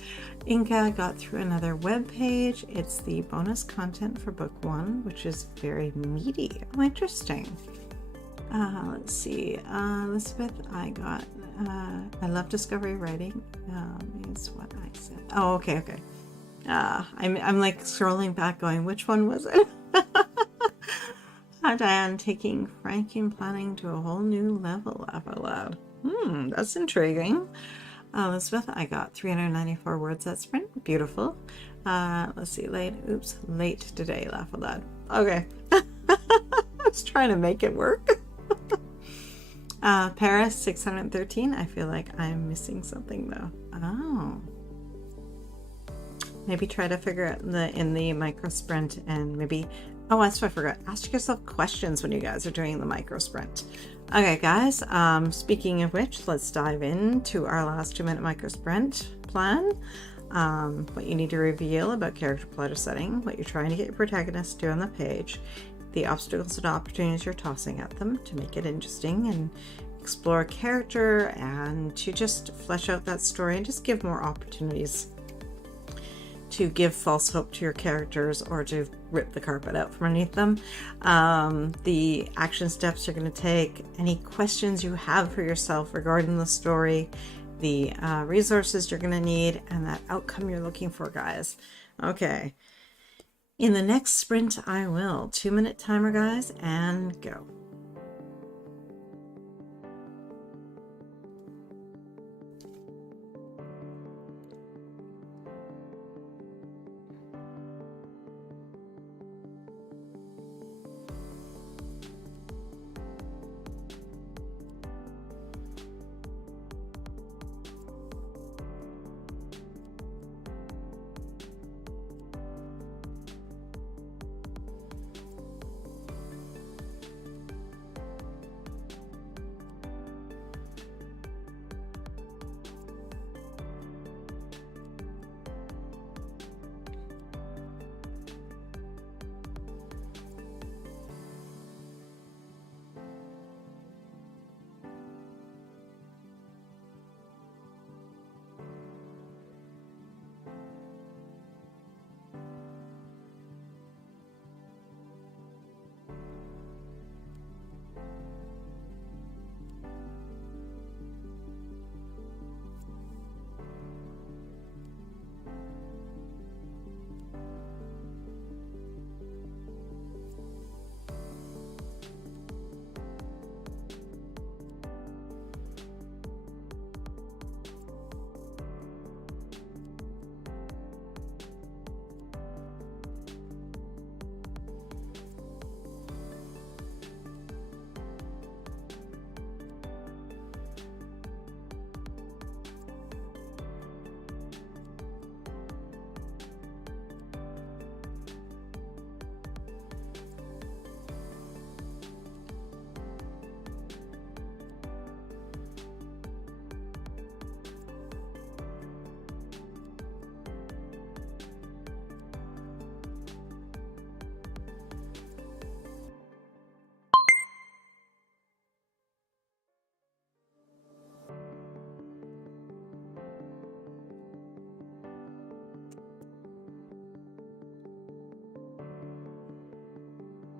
Inka got through another web page. It's the bonus content for book 1, which is very meaty. Oh, interesting. Let's see. Elizabeth, I got. I love discovery writing. Is what I said. Oh, okay. I'm like scrolling back, going, which one was it? Diane taking Franking planning to a whole new level. Laugh out loud. That's intriguing. Elizabeth, I got 394 words that sprint. Beautiful. Let's see. Late today. Laugh out loud. Okay. I was trying to make it work. Paris 613. I feel like I'm missing something though. Oh. Maybe try to figure out in the micro sprint, and maybe, oh, that's what I forgot. Ask yourself questions when you guys are doing the micro sprint. Okay, guys, speaking of which, let's dive into our last 2-minute micro sprint plan. What you need to reveal about character clutter setting, what you're trying to get your protagonist to do on the page, the obstacles and opportunities you're tossing at them to make it interesting and explore a character, and to just flesh out that story and just give more opportunities to give false hope to your characters or to rip the carpet out from underneath them. The action steps you're going to take, any questions you have for yourself regarding the story, the resources you're going to need, and that outcome you're looking for, guys. Okay. In the next sprint, I will. 2-minute timer, guys, and go.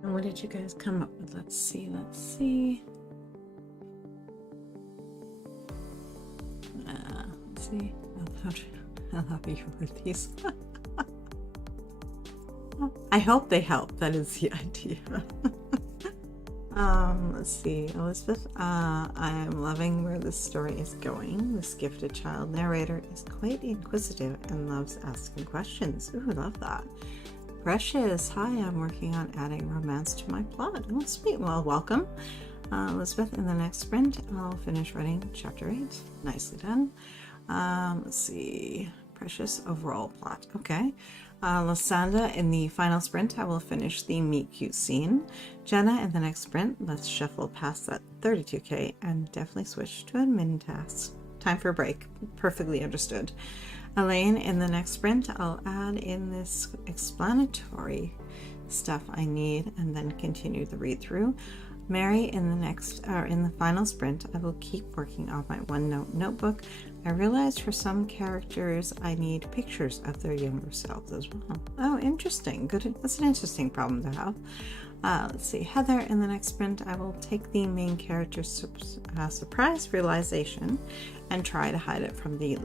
And what did you guys come up with? Let's see. Let's see. I love you with these. I hope they help. That is the idea. Let's see, Elizabeth. I am loving where this story is going. This gifted child narrator is quite inquisitive and loves asking questions. Ooh, I love that. Precious. Hi, I'm working on adding romance to my plot. Oh, sweet. Well, welcome. Elizabeth, in the next sprint, I'll finish writing chapter 8. Nicely done. Let's see. Precious, overall plot. Okay. Lysanda, in the final sprint, I will finish the meet cute scene. Jenna, in the next sprint, let's shuffle past that 32K and definitely switch to admin tasks. Time for a break. Perfectly understood. Elaine, in the next sprint, I'll add in this explanatory stuff I need and then continue the read through. Mary, in the final sprint, I will keep working on my OneNote notebook. I realized for some characters I need pictures of their younger selves as well. Oh, interesting. Good. That's an interesting problem to have. Let's see. Heather, in the next sprint, I will take the main character's surprise realization and try to hide it from the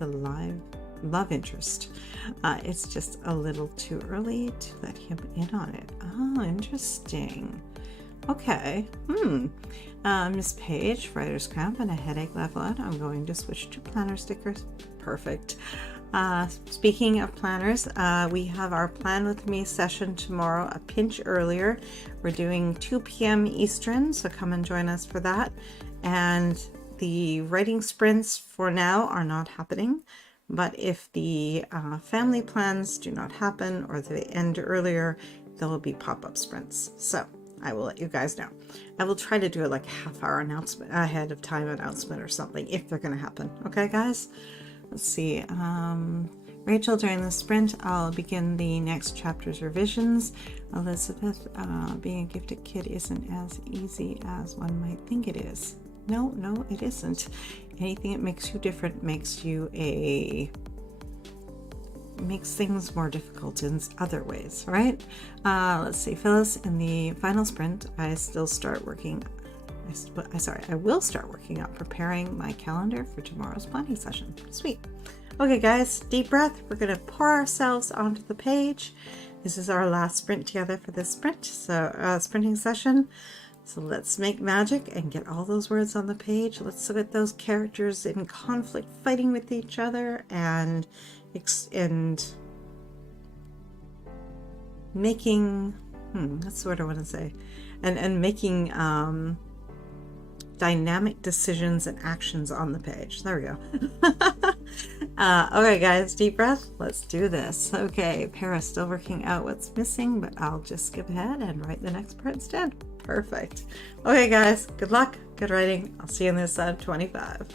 live love interest. It's just a little too early to let him in on it. Oh, interesting. Okay. Miss Page, writer's cramp and a headache level out. I'm going to switch to planner stickers. Perfect. Speaking of planners, we have our Plan With Me session tomorrow, a pinch earlier. We're doing 2 p.m. Eastern, so come and join us for that. And the writing sprints for now are not happening, but if the family plans do not happen or they end earlier, there will be pop-up sprints. So I will let you guys know. I will try to do it like a half-hour announcement ahead of time announcement or something if they're going to happen. Okay, guys? Let's see. Rachel, during the sprint, I'll begin the next chapter's revisions. Elizabeth, being a gifted kid isn't as easy as one might think it is. No, it isn't. Anything that makes you different makes things more difficult in other ways, right? Let's see. Phyllis, in the final sprint, I will start working on preparing my calendar for tomorrow's planning session. Sweet. Okay, guys, deep breath. We're going to pour ourselves onto the page. This is our last sprint together for this sprinting session. So let's make magic and get all those words on the page. Let's look at those characters in conflict, fighting with each other, and making, that's what I want to say, and making dynamic decisions and actions on the page. There we go. Okay, guys, deep breath. Let's do this. Okay, Para's still working out what's missing, but I'll just skip ahead and write the next part instead. Perfect. Okay, guys, good luck, good writing. I'll see you in this 25.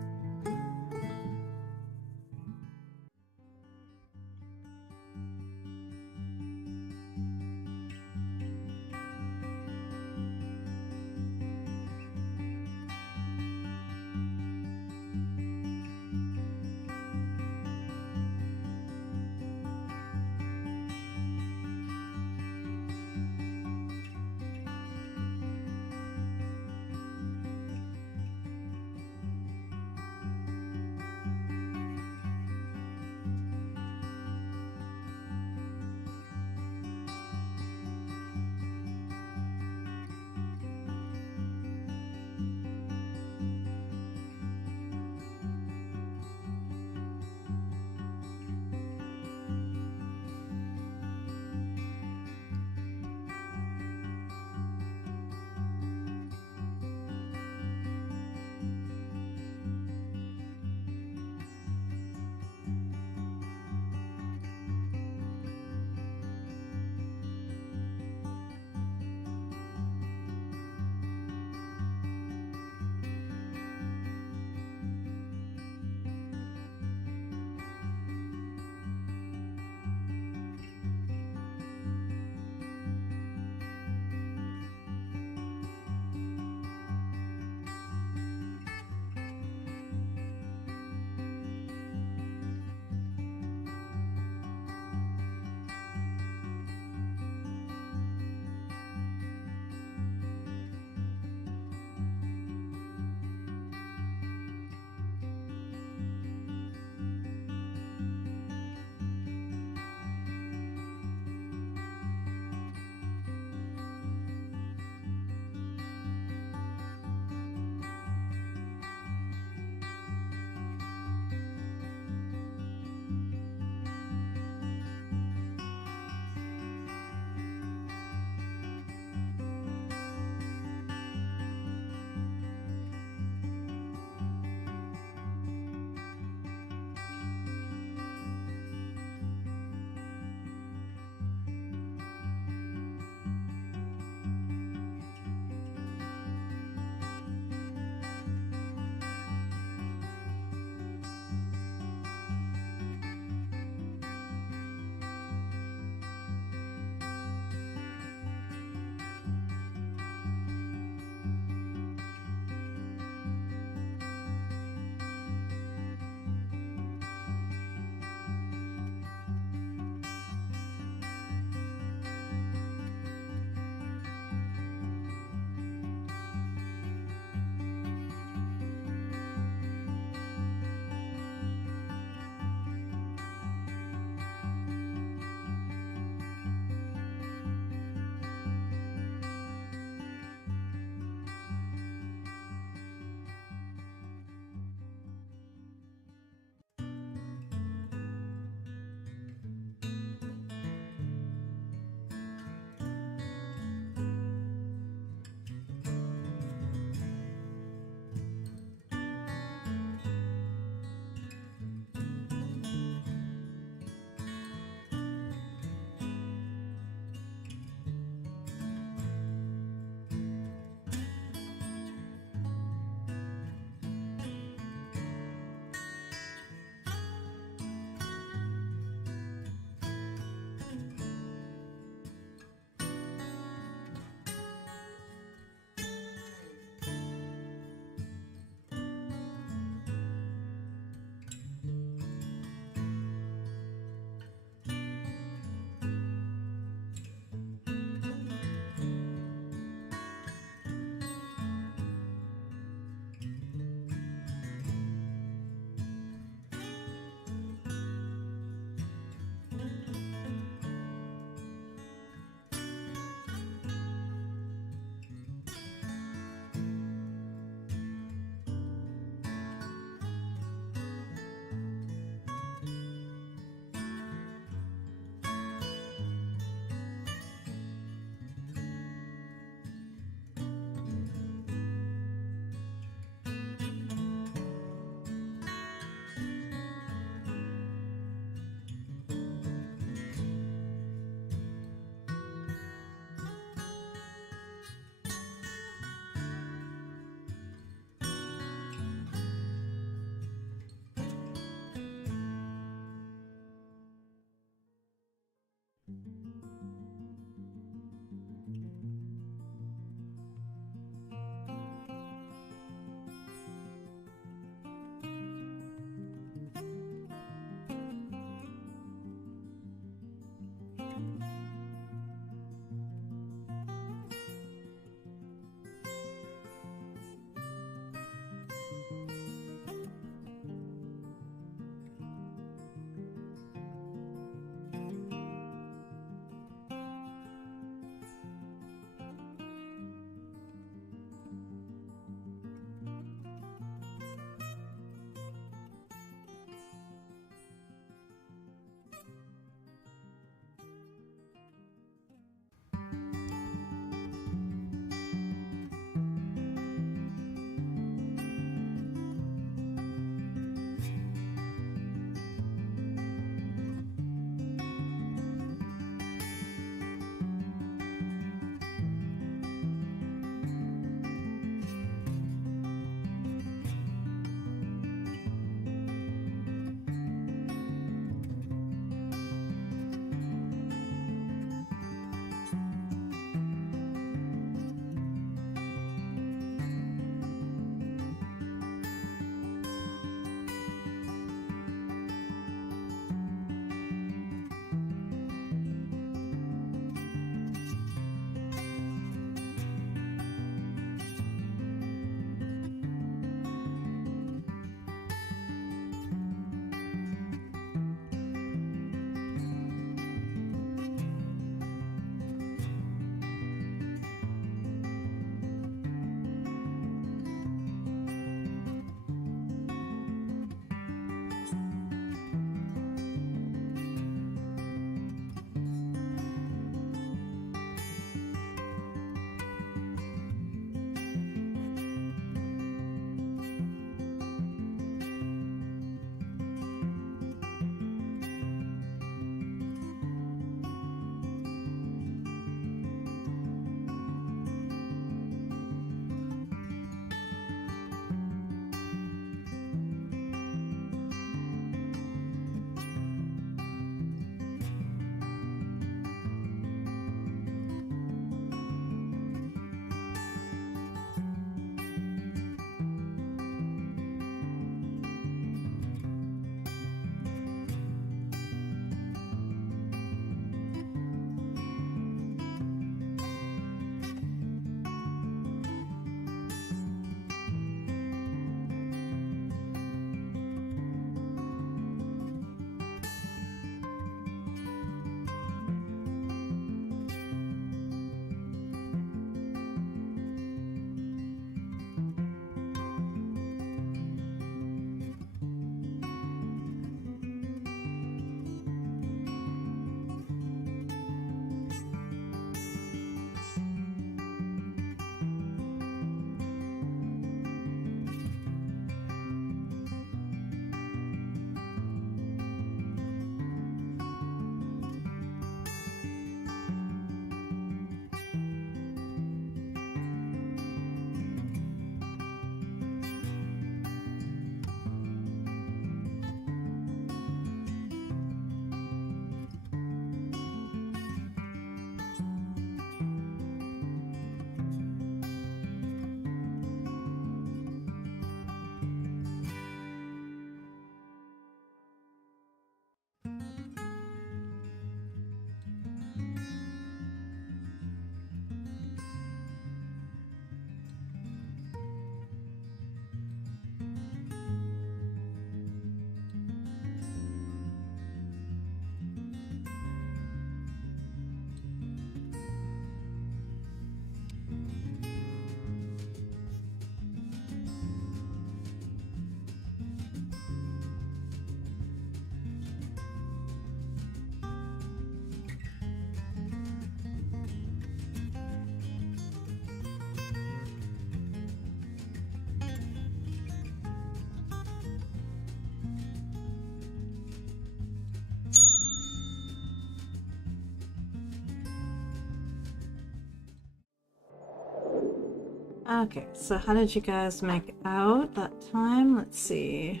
Okay, so how did you guys make out that time? Let's see.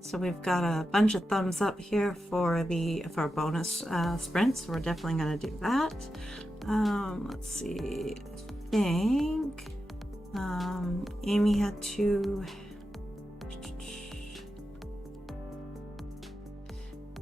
So we've got a bunch of thumbs up here for our bonus sprint, so we're definitely going to do that. Let's see. I think Amy had to.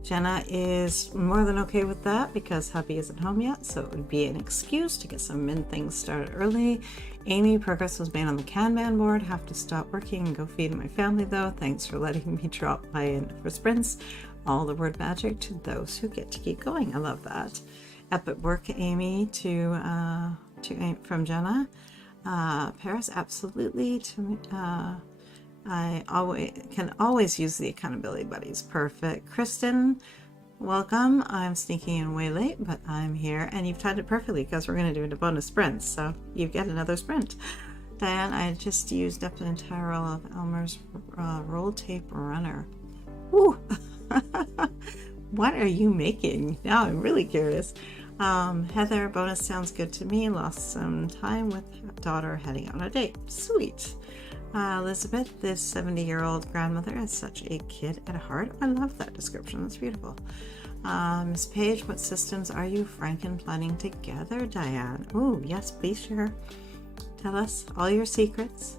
Jenna is more than okay with that because hubby isn't home yet, so it would be an excuse to get some min things started early. Amy, progress was made on the Kanban board. Have to stop working and go feed my family though. Thanks for letting me drop my in for sprints. All the word magic to those who get to keep going. I love that. Epic work, Amy, from Jenna. Paris, absolutely. I can always use the accountability buddies. Perfect. Kristen, welcome. I'm sneaking in way late, but I'm here, and you've timed it perfectly because we're going to do a bonus sprint, so you get another sprint. Diane, I just used up an entire roll of Elmer's roll tape runner. Ooh. What are you making? Now I'm really curious. Heather, bonus sounds good to me. Lost some time with daughter heading on a date. Sweet. Elizabeth, this 70-year-old grandmother is such a kid at heart. I love that description. That's beautiful. Miss Page, what systems are you Franken planning together? Diane. Oh, yes, please share. Tell us all your secrets.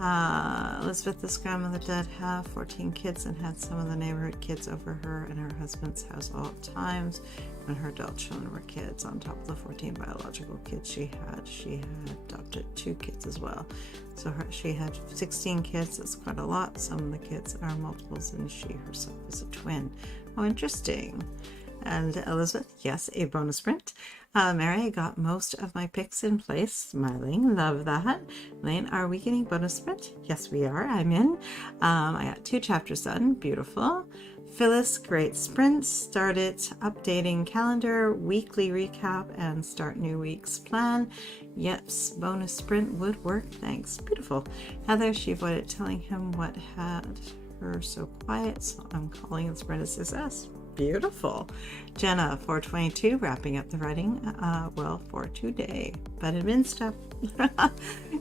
Elizabeth, this grandmother did have 14 kids and had some of the neighborhood kids over her and her husband's house all times when her adult children were kids. On top of the 14 biological kids she had adopted 2 kids as well. So she had 16 kids. That's quite a lot. Some of the kids are multiples and she herself is a twin. Oh, interesting. And Elizabeth, yes, a bonus sprint. Mary, I got most of my picks in place. Smiling, love that. Lane, are we getting bonus sprint? Yes, we are. I'm in. I got 2 chapters done. Beautiful. Phyllis, great sprint. Start it. Updating calendar, weekly recap, and start new week's plan. Yes, bonus sprint would work. Thanks. Beautiful. Heather, she avoided telling him what had her so quiet, so I'm calling the sprint a success. Beautiful. Jenna, 422, wrapping up the writing, for today, but admin stuff.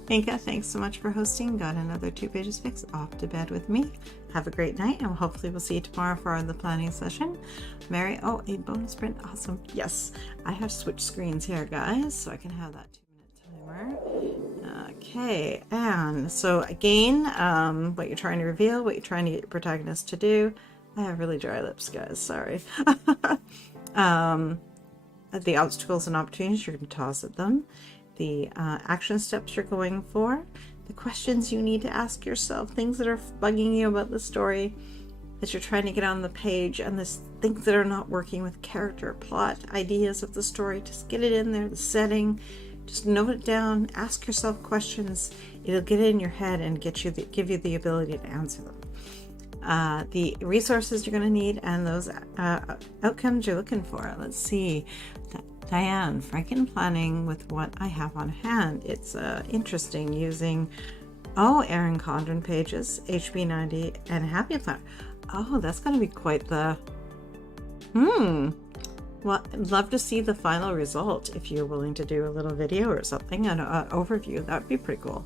Inka, thanks so much for hosting. Got another 2 pages fixed. Off to bed with me. Have a great night, and hopefully we'll see you tomorrow for the planning session. Mary, oh, a bonus sprint. Awesome. Yes, I have switched screens here, guys, so I can have that 2-minute timer. Okay, and so again, what you're trying to reveal, what you're trying to get your protagonist to do. I have really dry lips, guys. Sorry. The obstacles and opportunities you're going to toss at them. The action steps you're going for. The questions you need to ask yourself. Things that are bugging you about the story that you're trying to get on the page. And the things that are not working with character, plot, ideas of the story. Just get it in there. The setting. Just note it down. Ask yourself questions. It'll get it in your head and give you the ability to answer them. The resources you're going to need and those outcomes you're looking for. Let's see. Diane, Franken planning with what I have on hand. It's interesting using, Erin Condren pages, HB90, and Happy Planner. Oh, that's going to be quite the, Well, I'd love to see the final result if you're willing to do a little video or something, an overview. That would be pretty cool.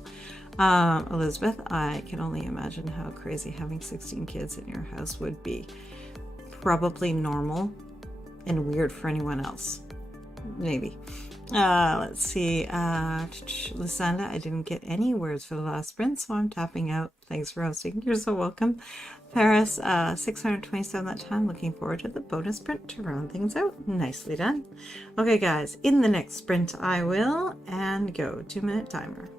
Elizabeth, I can only imagine how crazy having 16 kids in your house would be. Probably normal and weird for anyone else. Maybe. Let's see. Lysanda, I didn't get any words for the last sprint, so I'm tapping out. Thanks for hosting. You're so welcome. Paris, 627 that time. Looking forward to the bonus sprint to round things out. Nicely done. Okay, guys, in the next sprint, I will and go 2-minute timer.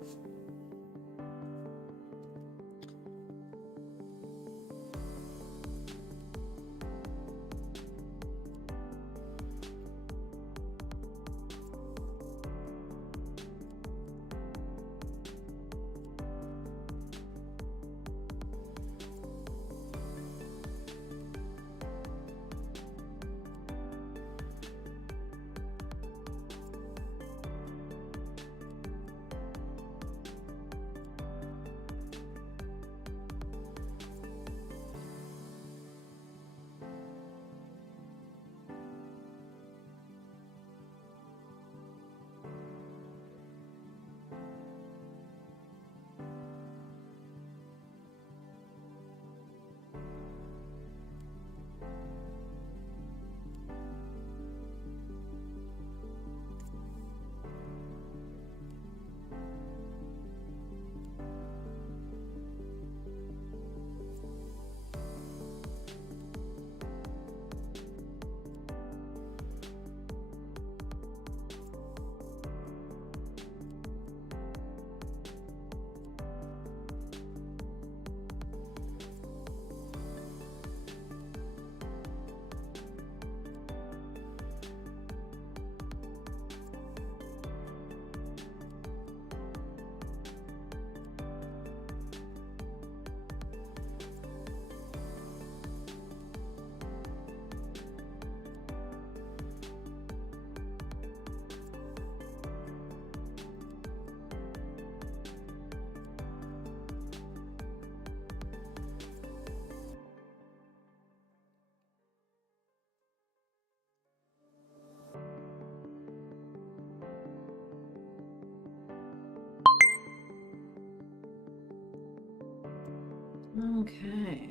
Okay.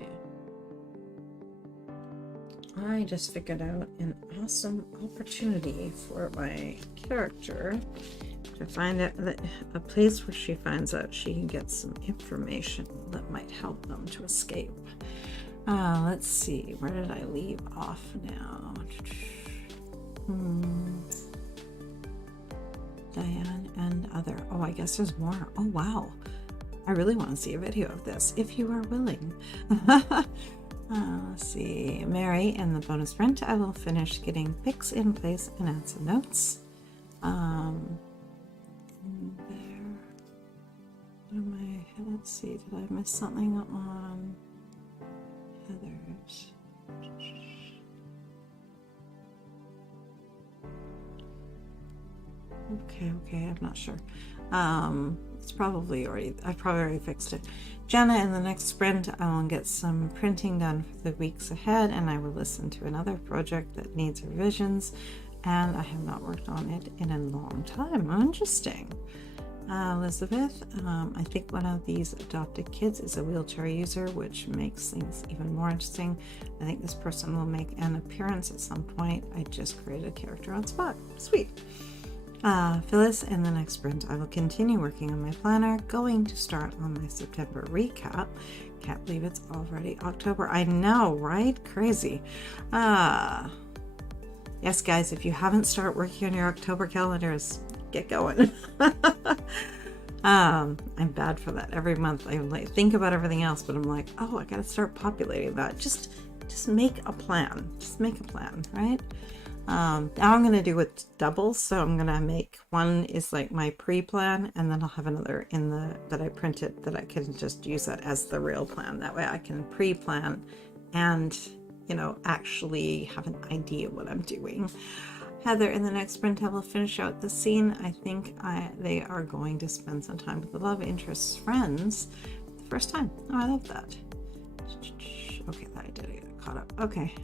I just figured out an awesome opportunity for my character to find out a place where she finds out she can get some information that might help them to escape. Let's see, where did I leave off now? Diane and other. Oh, I guess there's more. Oh, wow. I really want to see a video of this, if you are willing. Let's see. Mary, in the bonus sprint, I will finish getting pics in place and add some notes. There. Let's see. Did I miss something on Heather's? Okay, I'm not sure. It's probably I've probably already fixed it. Jenna, in the next sprint, I will get some printing done for the weeks ahead, and I will listen to another project that needs revisions, and I have not worked on it in a long time. Interesting. Elizabeth, I think one of these adopted kids is a wheelchair user, which makes things even more interesting. I think this person will make an appearance at some point. I just created a character on spot. Sweet. Phyllis, in the next sprint, I will continue working on my planner, going to start on my September recap. Can't believe it's already October. I know, right? Crazy. Yes, guys, if you haven't started working on your October calendars, get going. I'm bad for that. Every month I think about everything else, but I'm like, oh, I gotta start populating that. Just make a plan. Just make a plan, right? Now I'm going to do it doubles, so I'm going to make one is like my pre-plan, and then I'll have another in that I printed that I can just use that as the real plan. That way I can pre-plan and, actually have an idea what I'm doing. Heather, in the next sprint, I will finish out the scene. I think they are going to spend some time with the love interest's friends the first time. Oh, I love that. Okay, that I did get caught up. Okay.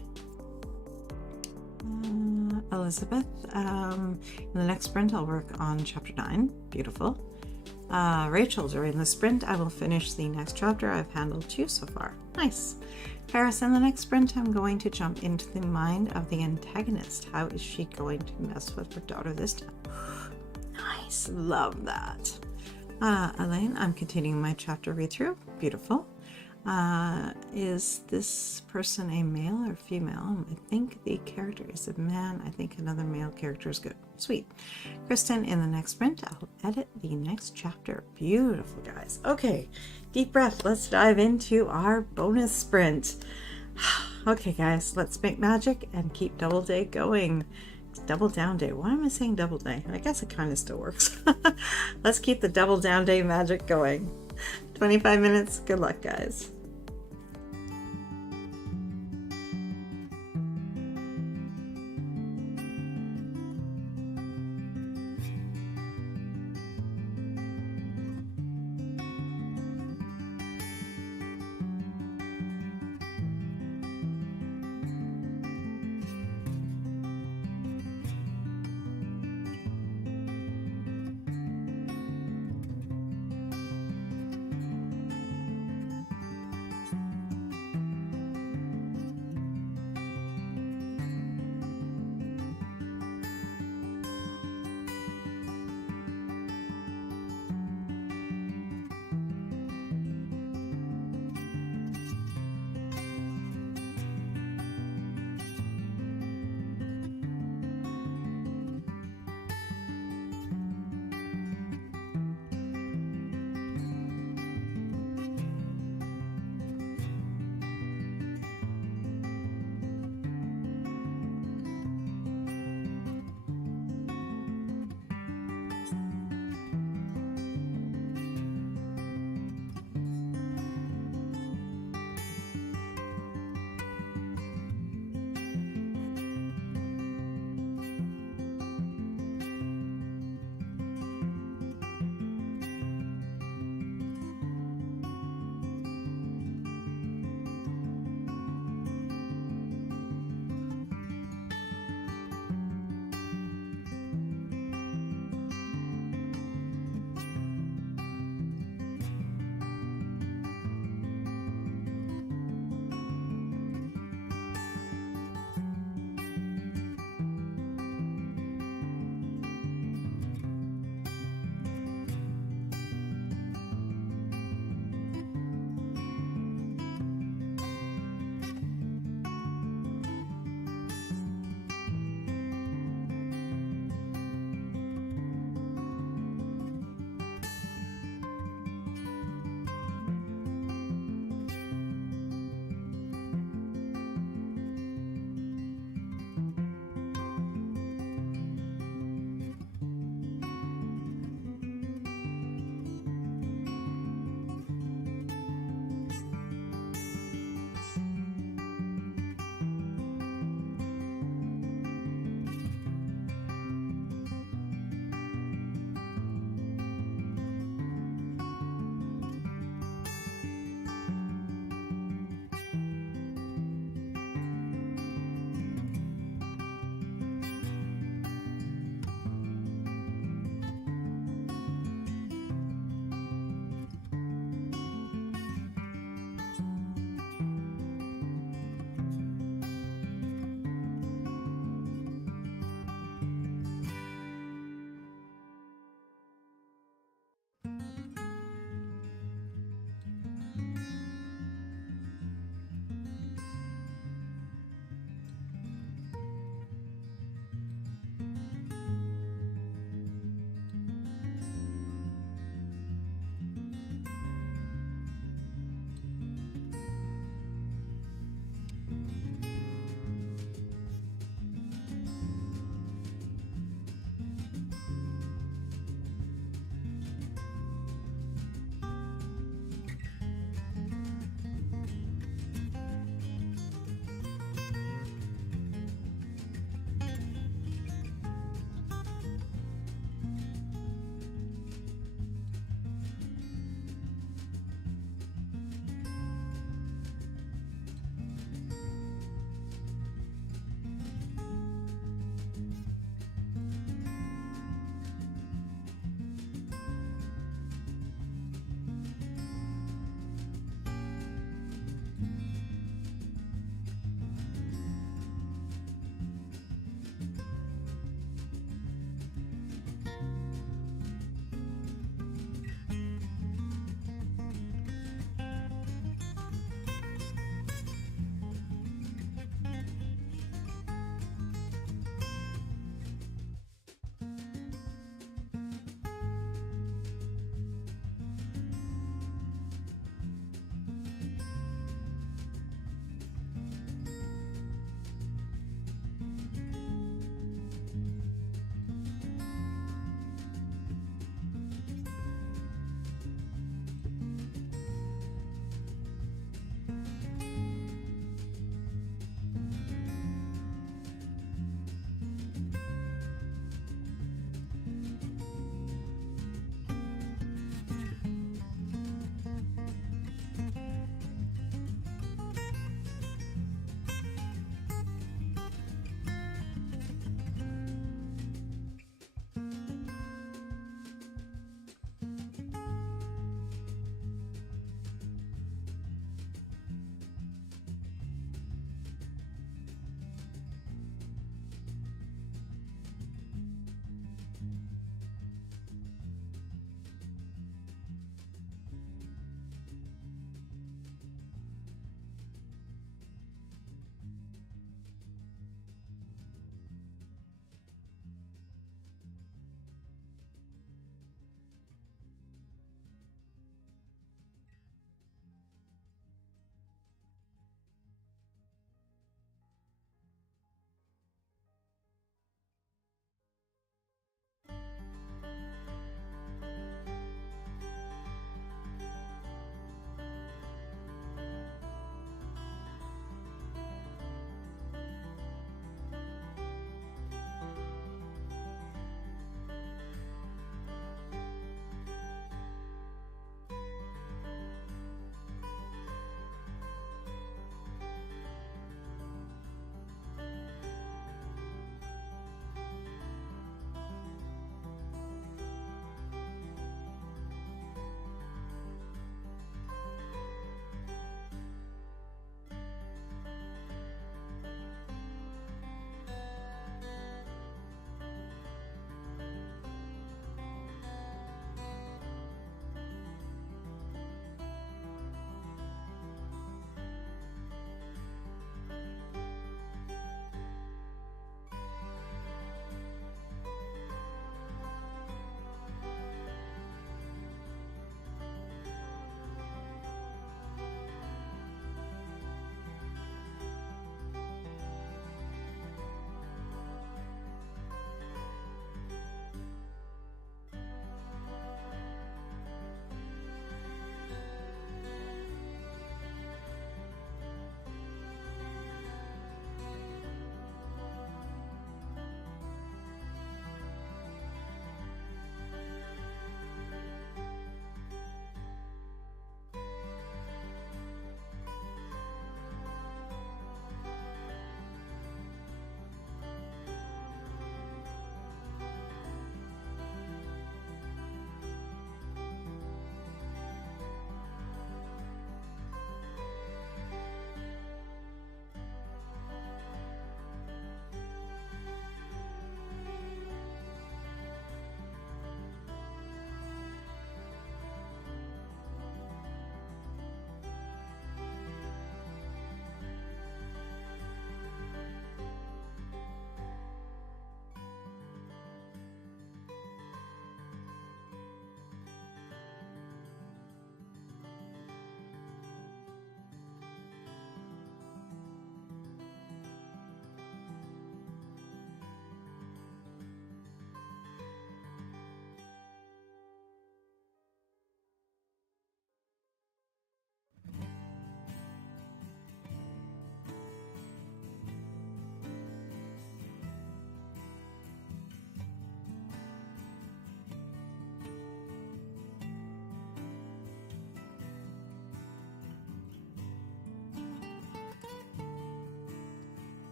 Elizabeth, in the next sprint I'll work on chapter 9. Beautiful. Rachel, during the sprint I will finish the next chapter. I've handled 2 so far. Nice. Paris, in the next sprint I'm going to jump into the mind of the antagonist. How is she going to mess with her daughter this time? Nice. Love that. Elaine, I'm continuing my chapter read through. Beautiful. Is this person a male or female? I think the character is a man. I think another male character is good. Sweet. Kristen, in the next sprint, I'll edit the next chapter. Beautiful, guys. Okay, deep breath. Let's dive into our bonus sprint. Okay, guys, let's make magic and keep double day going. It's double down day. Why am I saying double day? I guess it kind of still works. Let's keep the double down day magic going. 25 minutes. Good luck, guys.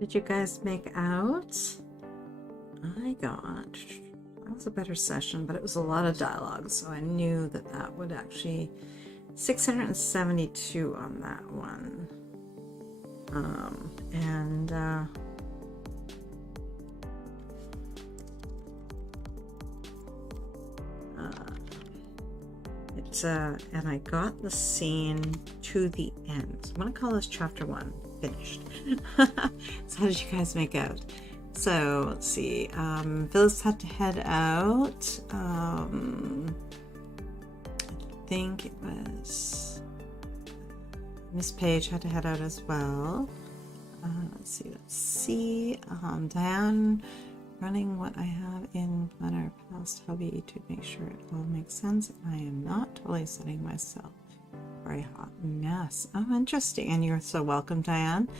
did you guys make out? I got, that was a better session, but it was a lot of dialogue, so I knew that that would actually, 672 on that one. And I got the scene to the end. So I'm going to call this chapter 1 finished. So how did you guys make out? So let's see. Phyllis had to head out. I think it was Miss Page had to head out as well. Let's see. Diane running what I have in Planner Past Hubby to make sure it all makes sense. I am not totally setting myself for a hot mess. Oh, interesting. And you're so welcome, Diane.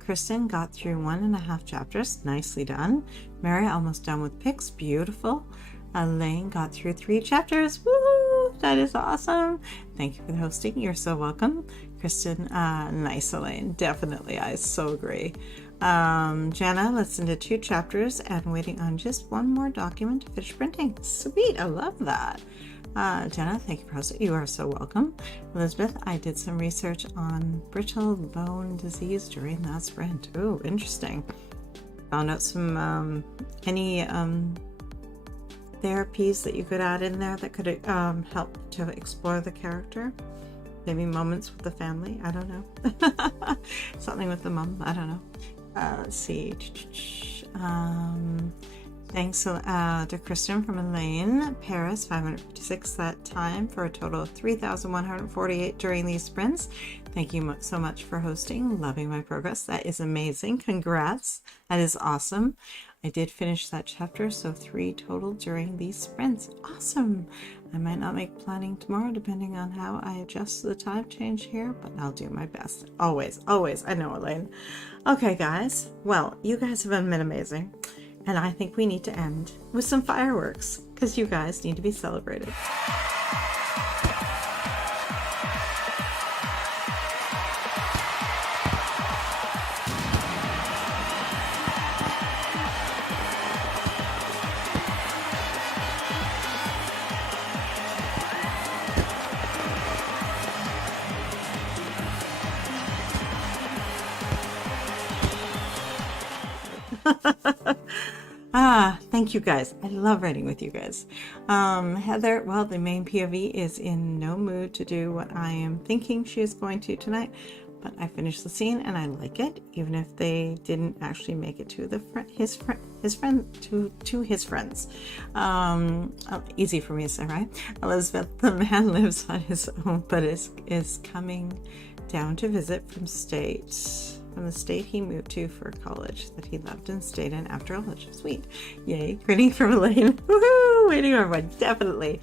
Kristen got through 1.5 chapters. Nicely done. Mary almost done with pics. Beautiful. Elaine got through 3 chapters. Woo! That is awesome. Thank you for the hosting. You're so welcome. Kristen, nice, Elaine. Definitely. I so agree. Jana listened to 2 chapters and waiting on just 1 more document to finish printing. Sweet. I love that. Jenna, thank you for hosting. You are so welcome. Elizabeth, I did some research on brittle bone disease during that sprint. Oh, interesting. Found out some, any therapies that you could add in there that could help to explore the character. Maybe moments with the family. I don't know. Something with the mom. I don't know. Let's see. Thanks to Kristen from Elaine. Paris, 556 that time for a total of 3,148 during these sprints. Thank you so much for hosting. Loving my progress. That is amazing. Congrats. That is awesome. I did finish that chapter, so 3 total during these sprints. Awesome. I might not make planning tomorrow depending on how I adjust the time change here, but I'll do my best. Always, always. I know, Elaine. Okay, guys. Well, you guys have been amazing. And I think we need to end with some fireworks because you guys need to be celebrated. Thank you guys. I love writing with you guys. Heather, well, the main POV is in no mood to do what I am thinking she is going to tonight, but I finished the scene and I like it, even if they didn't actually make it to his friends. Easy for me to say, right? Elizabeth, the man lives on his own, but is coming down to visit from the state he moved to for college that he loved and stayed in after college. Sweet. Yay. Grinning from Elaine. Woohoo! Waiting on everyone. Definitely.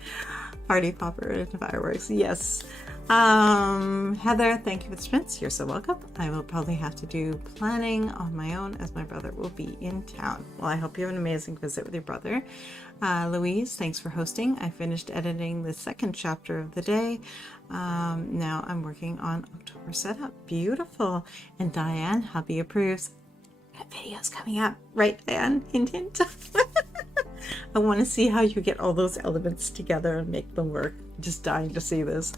Party popper and fireworks. Yes. Heather, thank you for the sprints. You're so welcome. I will probably have to do planning on my own as my brother will be in town. Well, I hope you have an amazing visit with your brother. Louise, thanks for hosting. I finished editing the 2nd chapter of the day. Now I'm working on October setup. Beautiful. And Diane, hubby approves. That video's coming up. Right, Diane? Hint, hint. I want to see how you get all those elements together and make them work. Just dying to see this.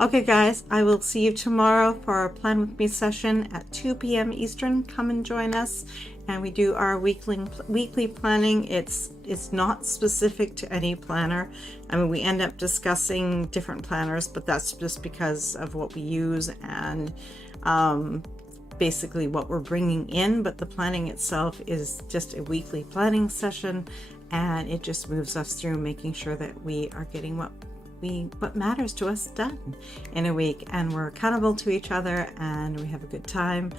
Okay, guys, I will see you tomorrow for our Plan With Me session at 2 p.m. Eastern. Come and join us. And we do our weekly planning. It's not specific to any planner. I mean, we end up discussing different planners, but that's just because of what we use and basically what we're bringing in. But the planning itself is just a weekly planning session, and it just moves us through making sure that we are getting what matters to us done in a week, and we're accountable to each other, and we have a good time.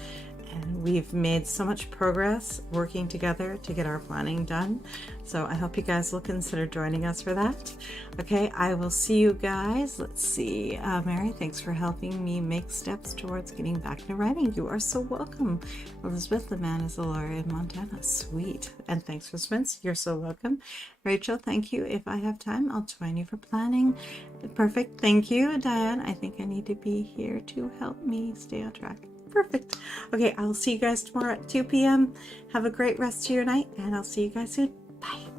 And we've made so much progress working together to get our planning done. So I hope you guys will consider joining us for that. Okay, I will see you guys. Let's see. Mary, thanks for helping me make steps towards getting back into writing. You are so welcome. Elizabeth, the man is a lawyer in Montana. Sweet. And thanks for Spence. You're so welcome. Rachel, thank you. If I have time, I'll join you for planning. Perfect. Thank you. Diane, I think I need to be here to help me stay on track. perfect. Okay, I will see you guys tomorrow at 2 p.m. Have a great rest of your night, and I'll see you guys soon. Bye.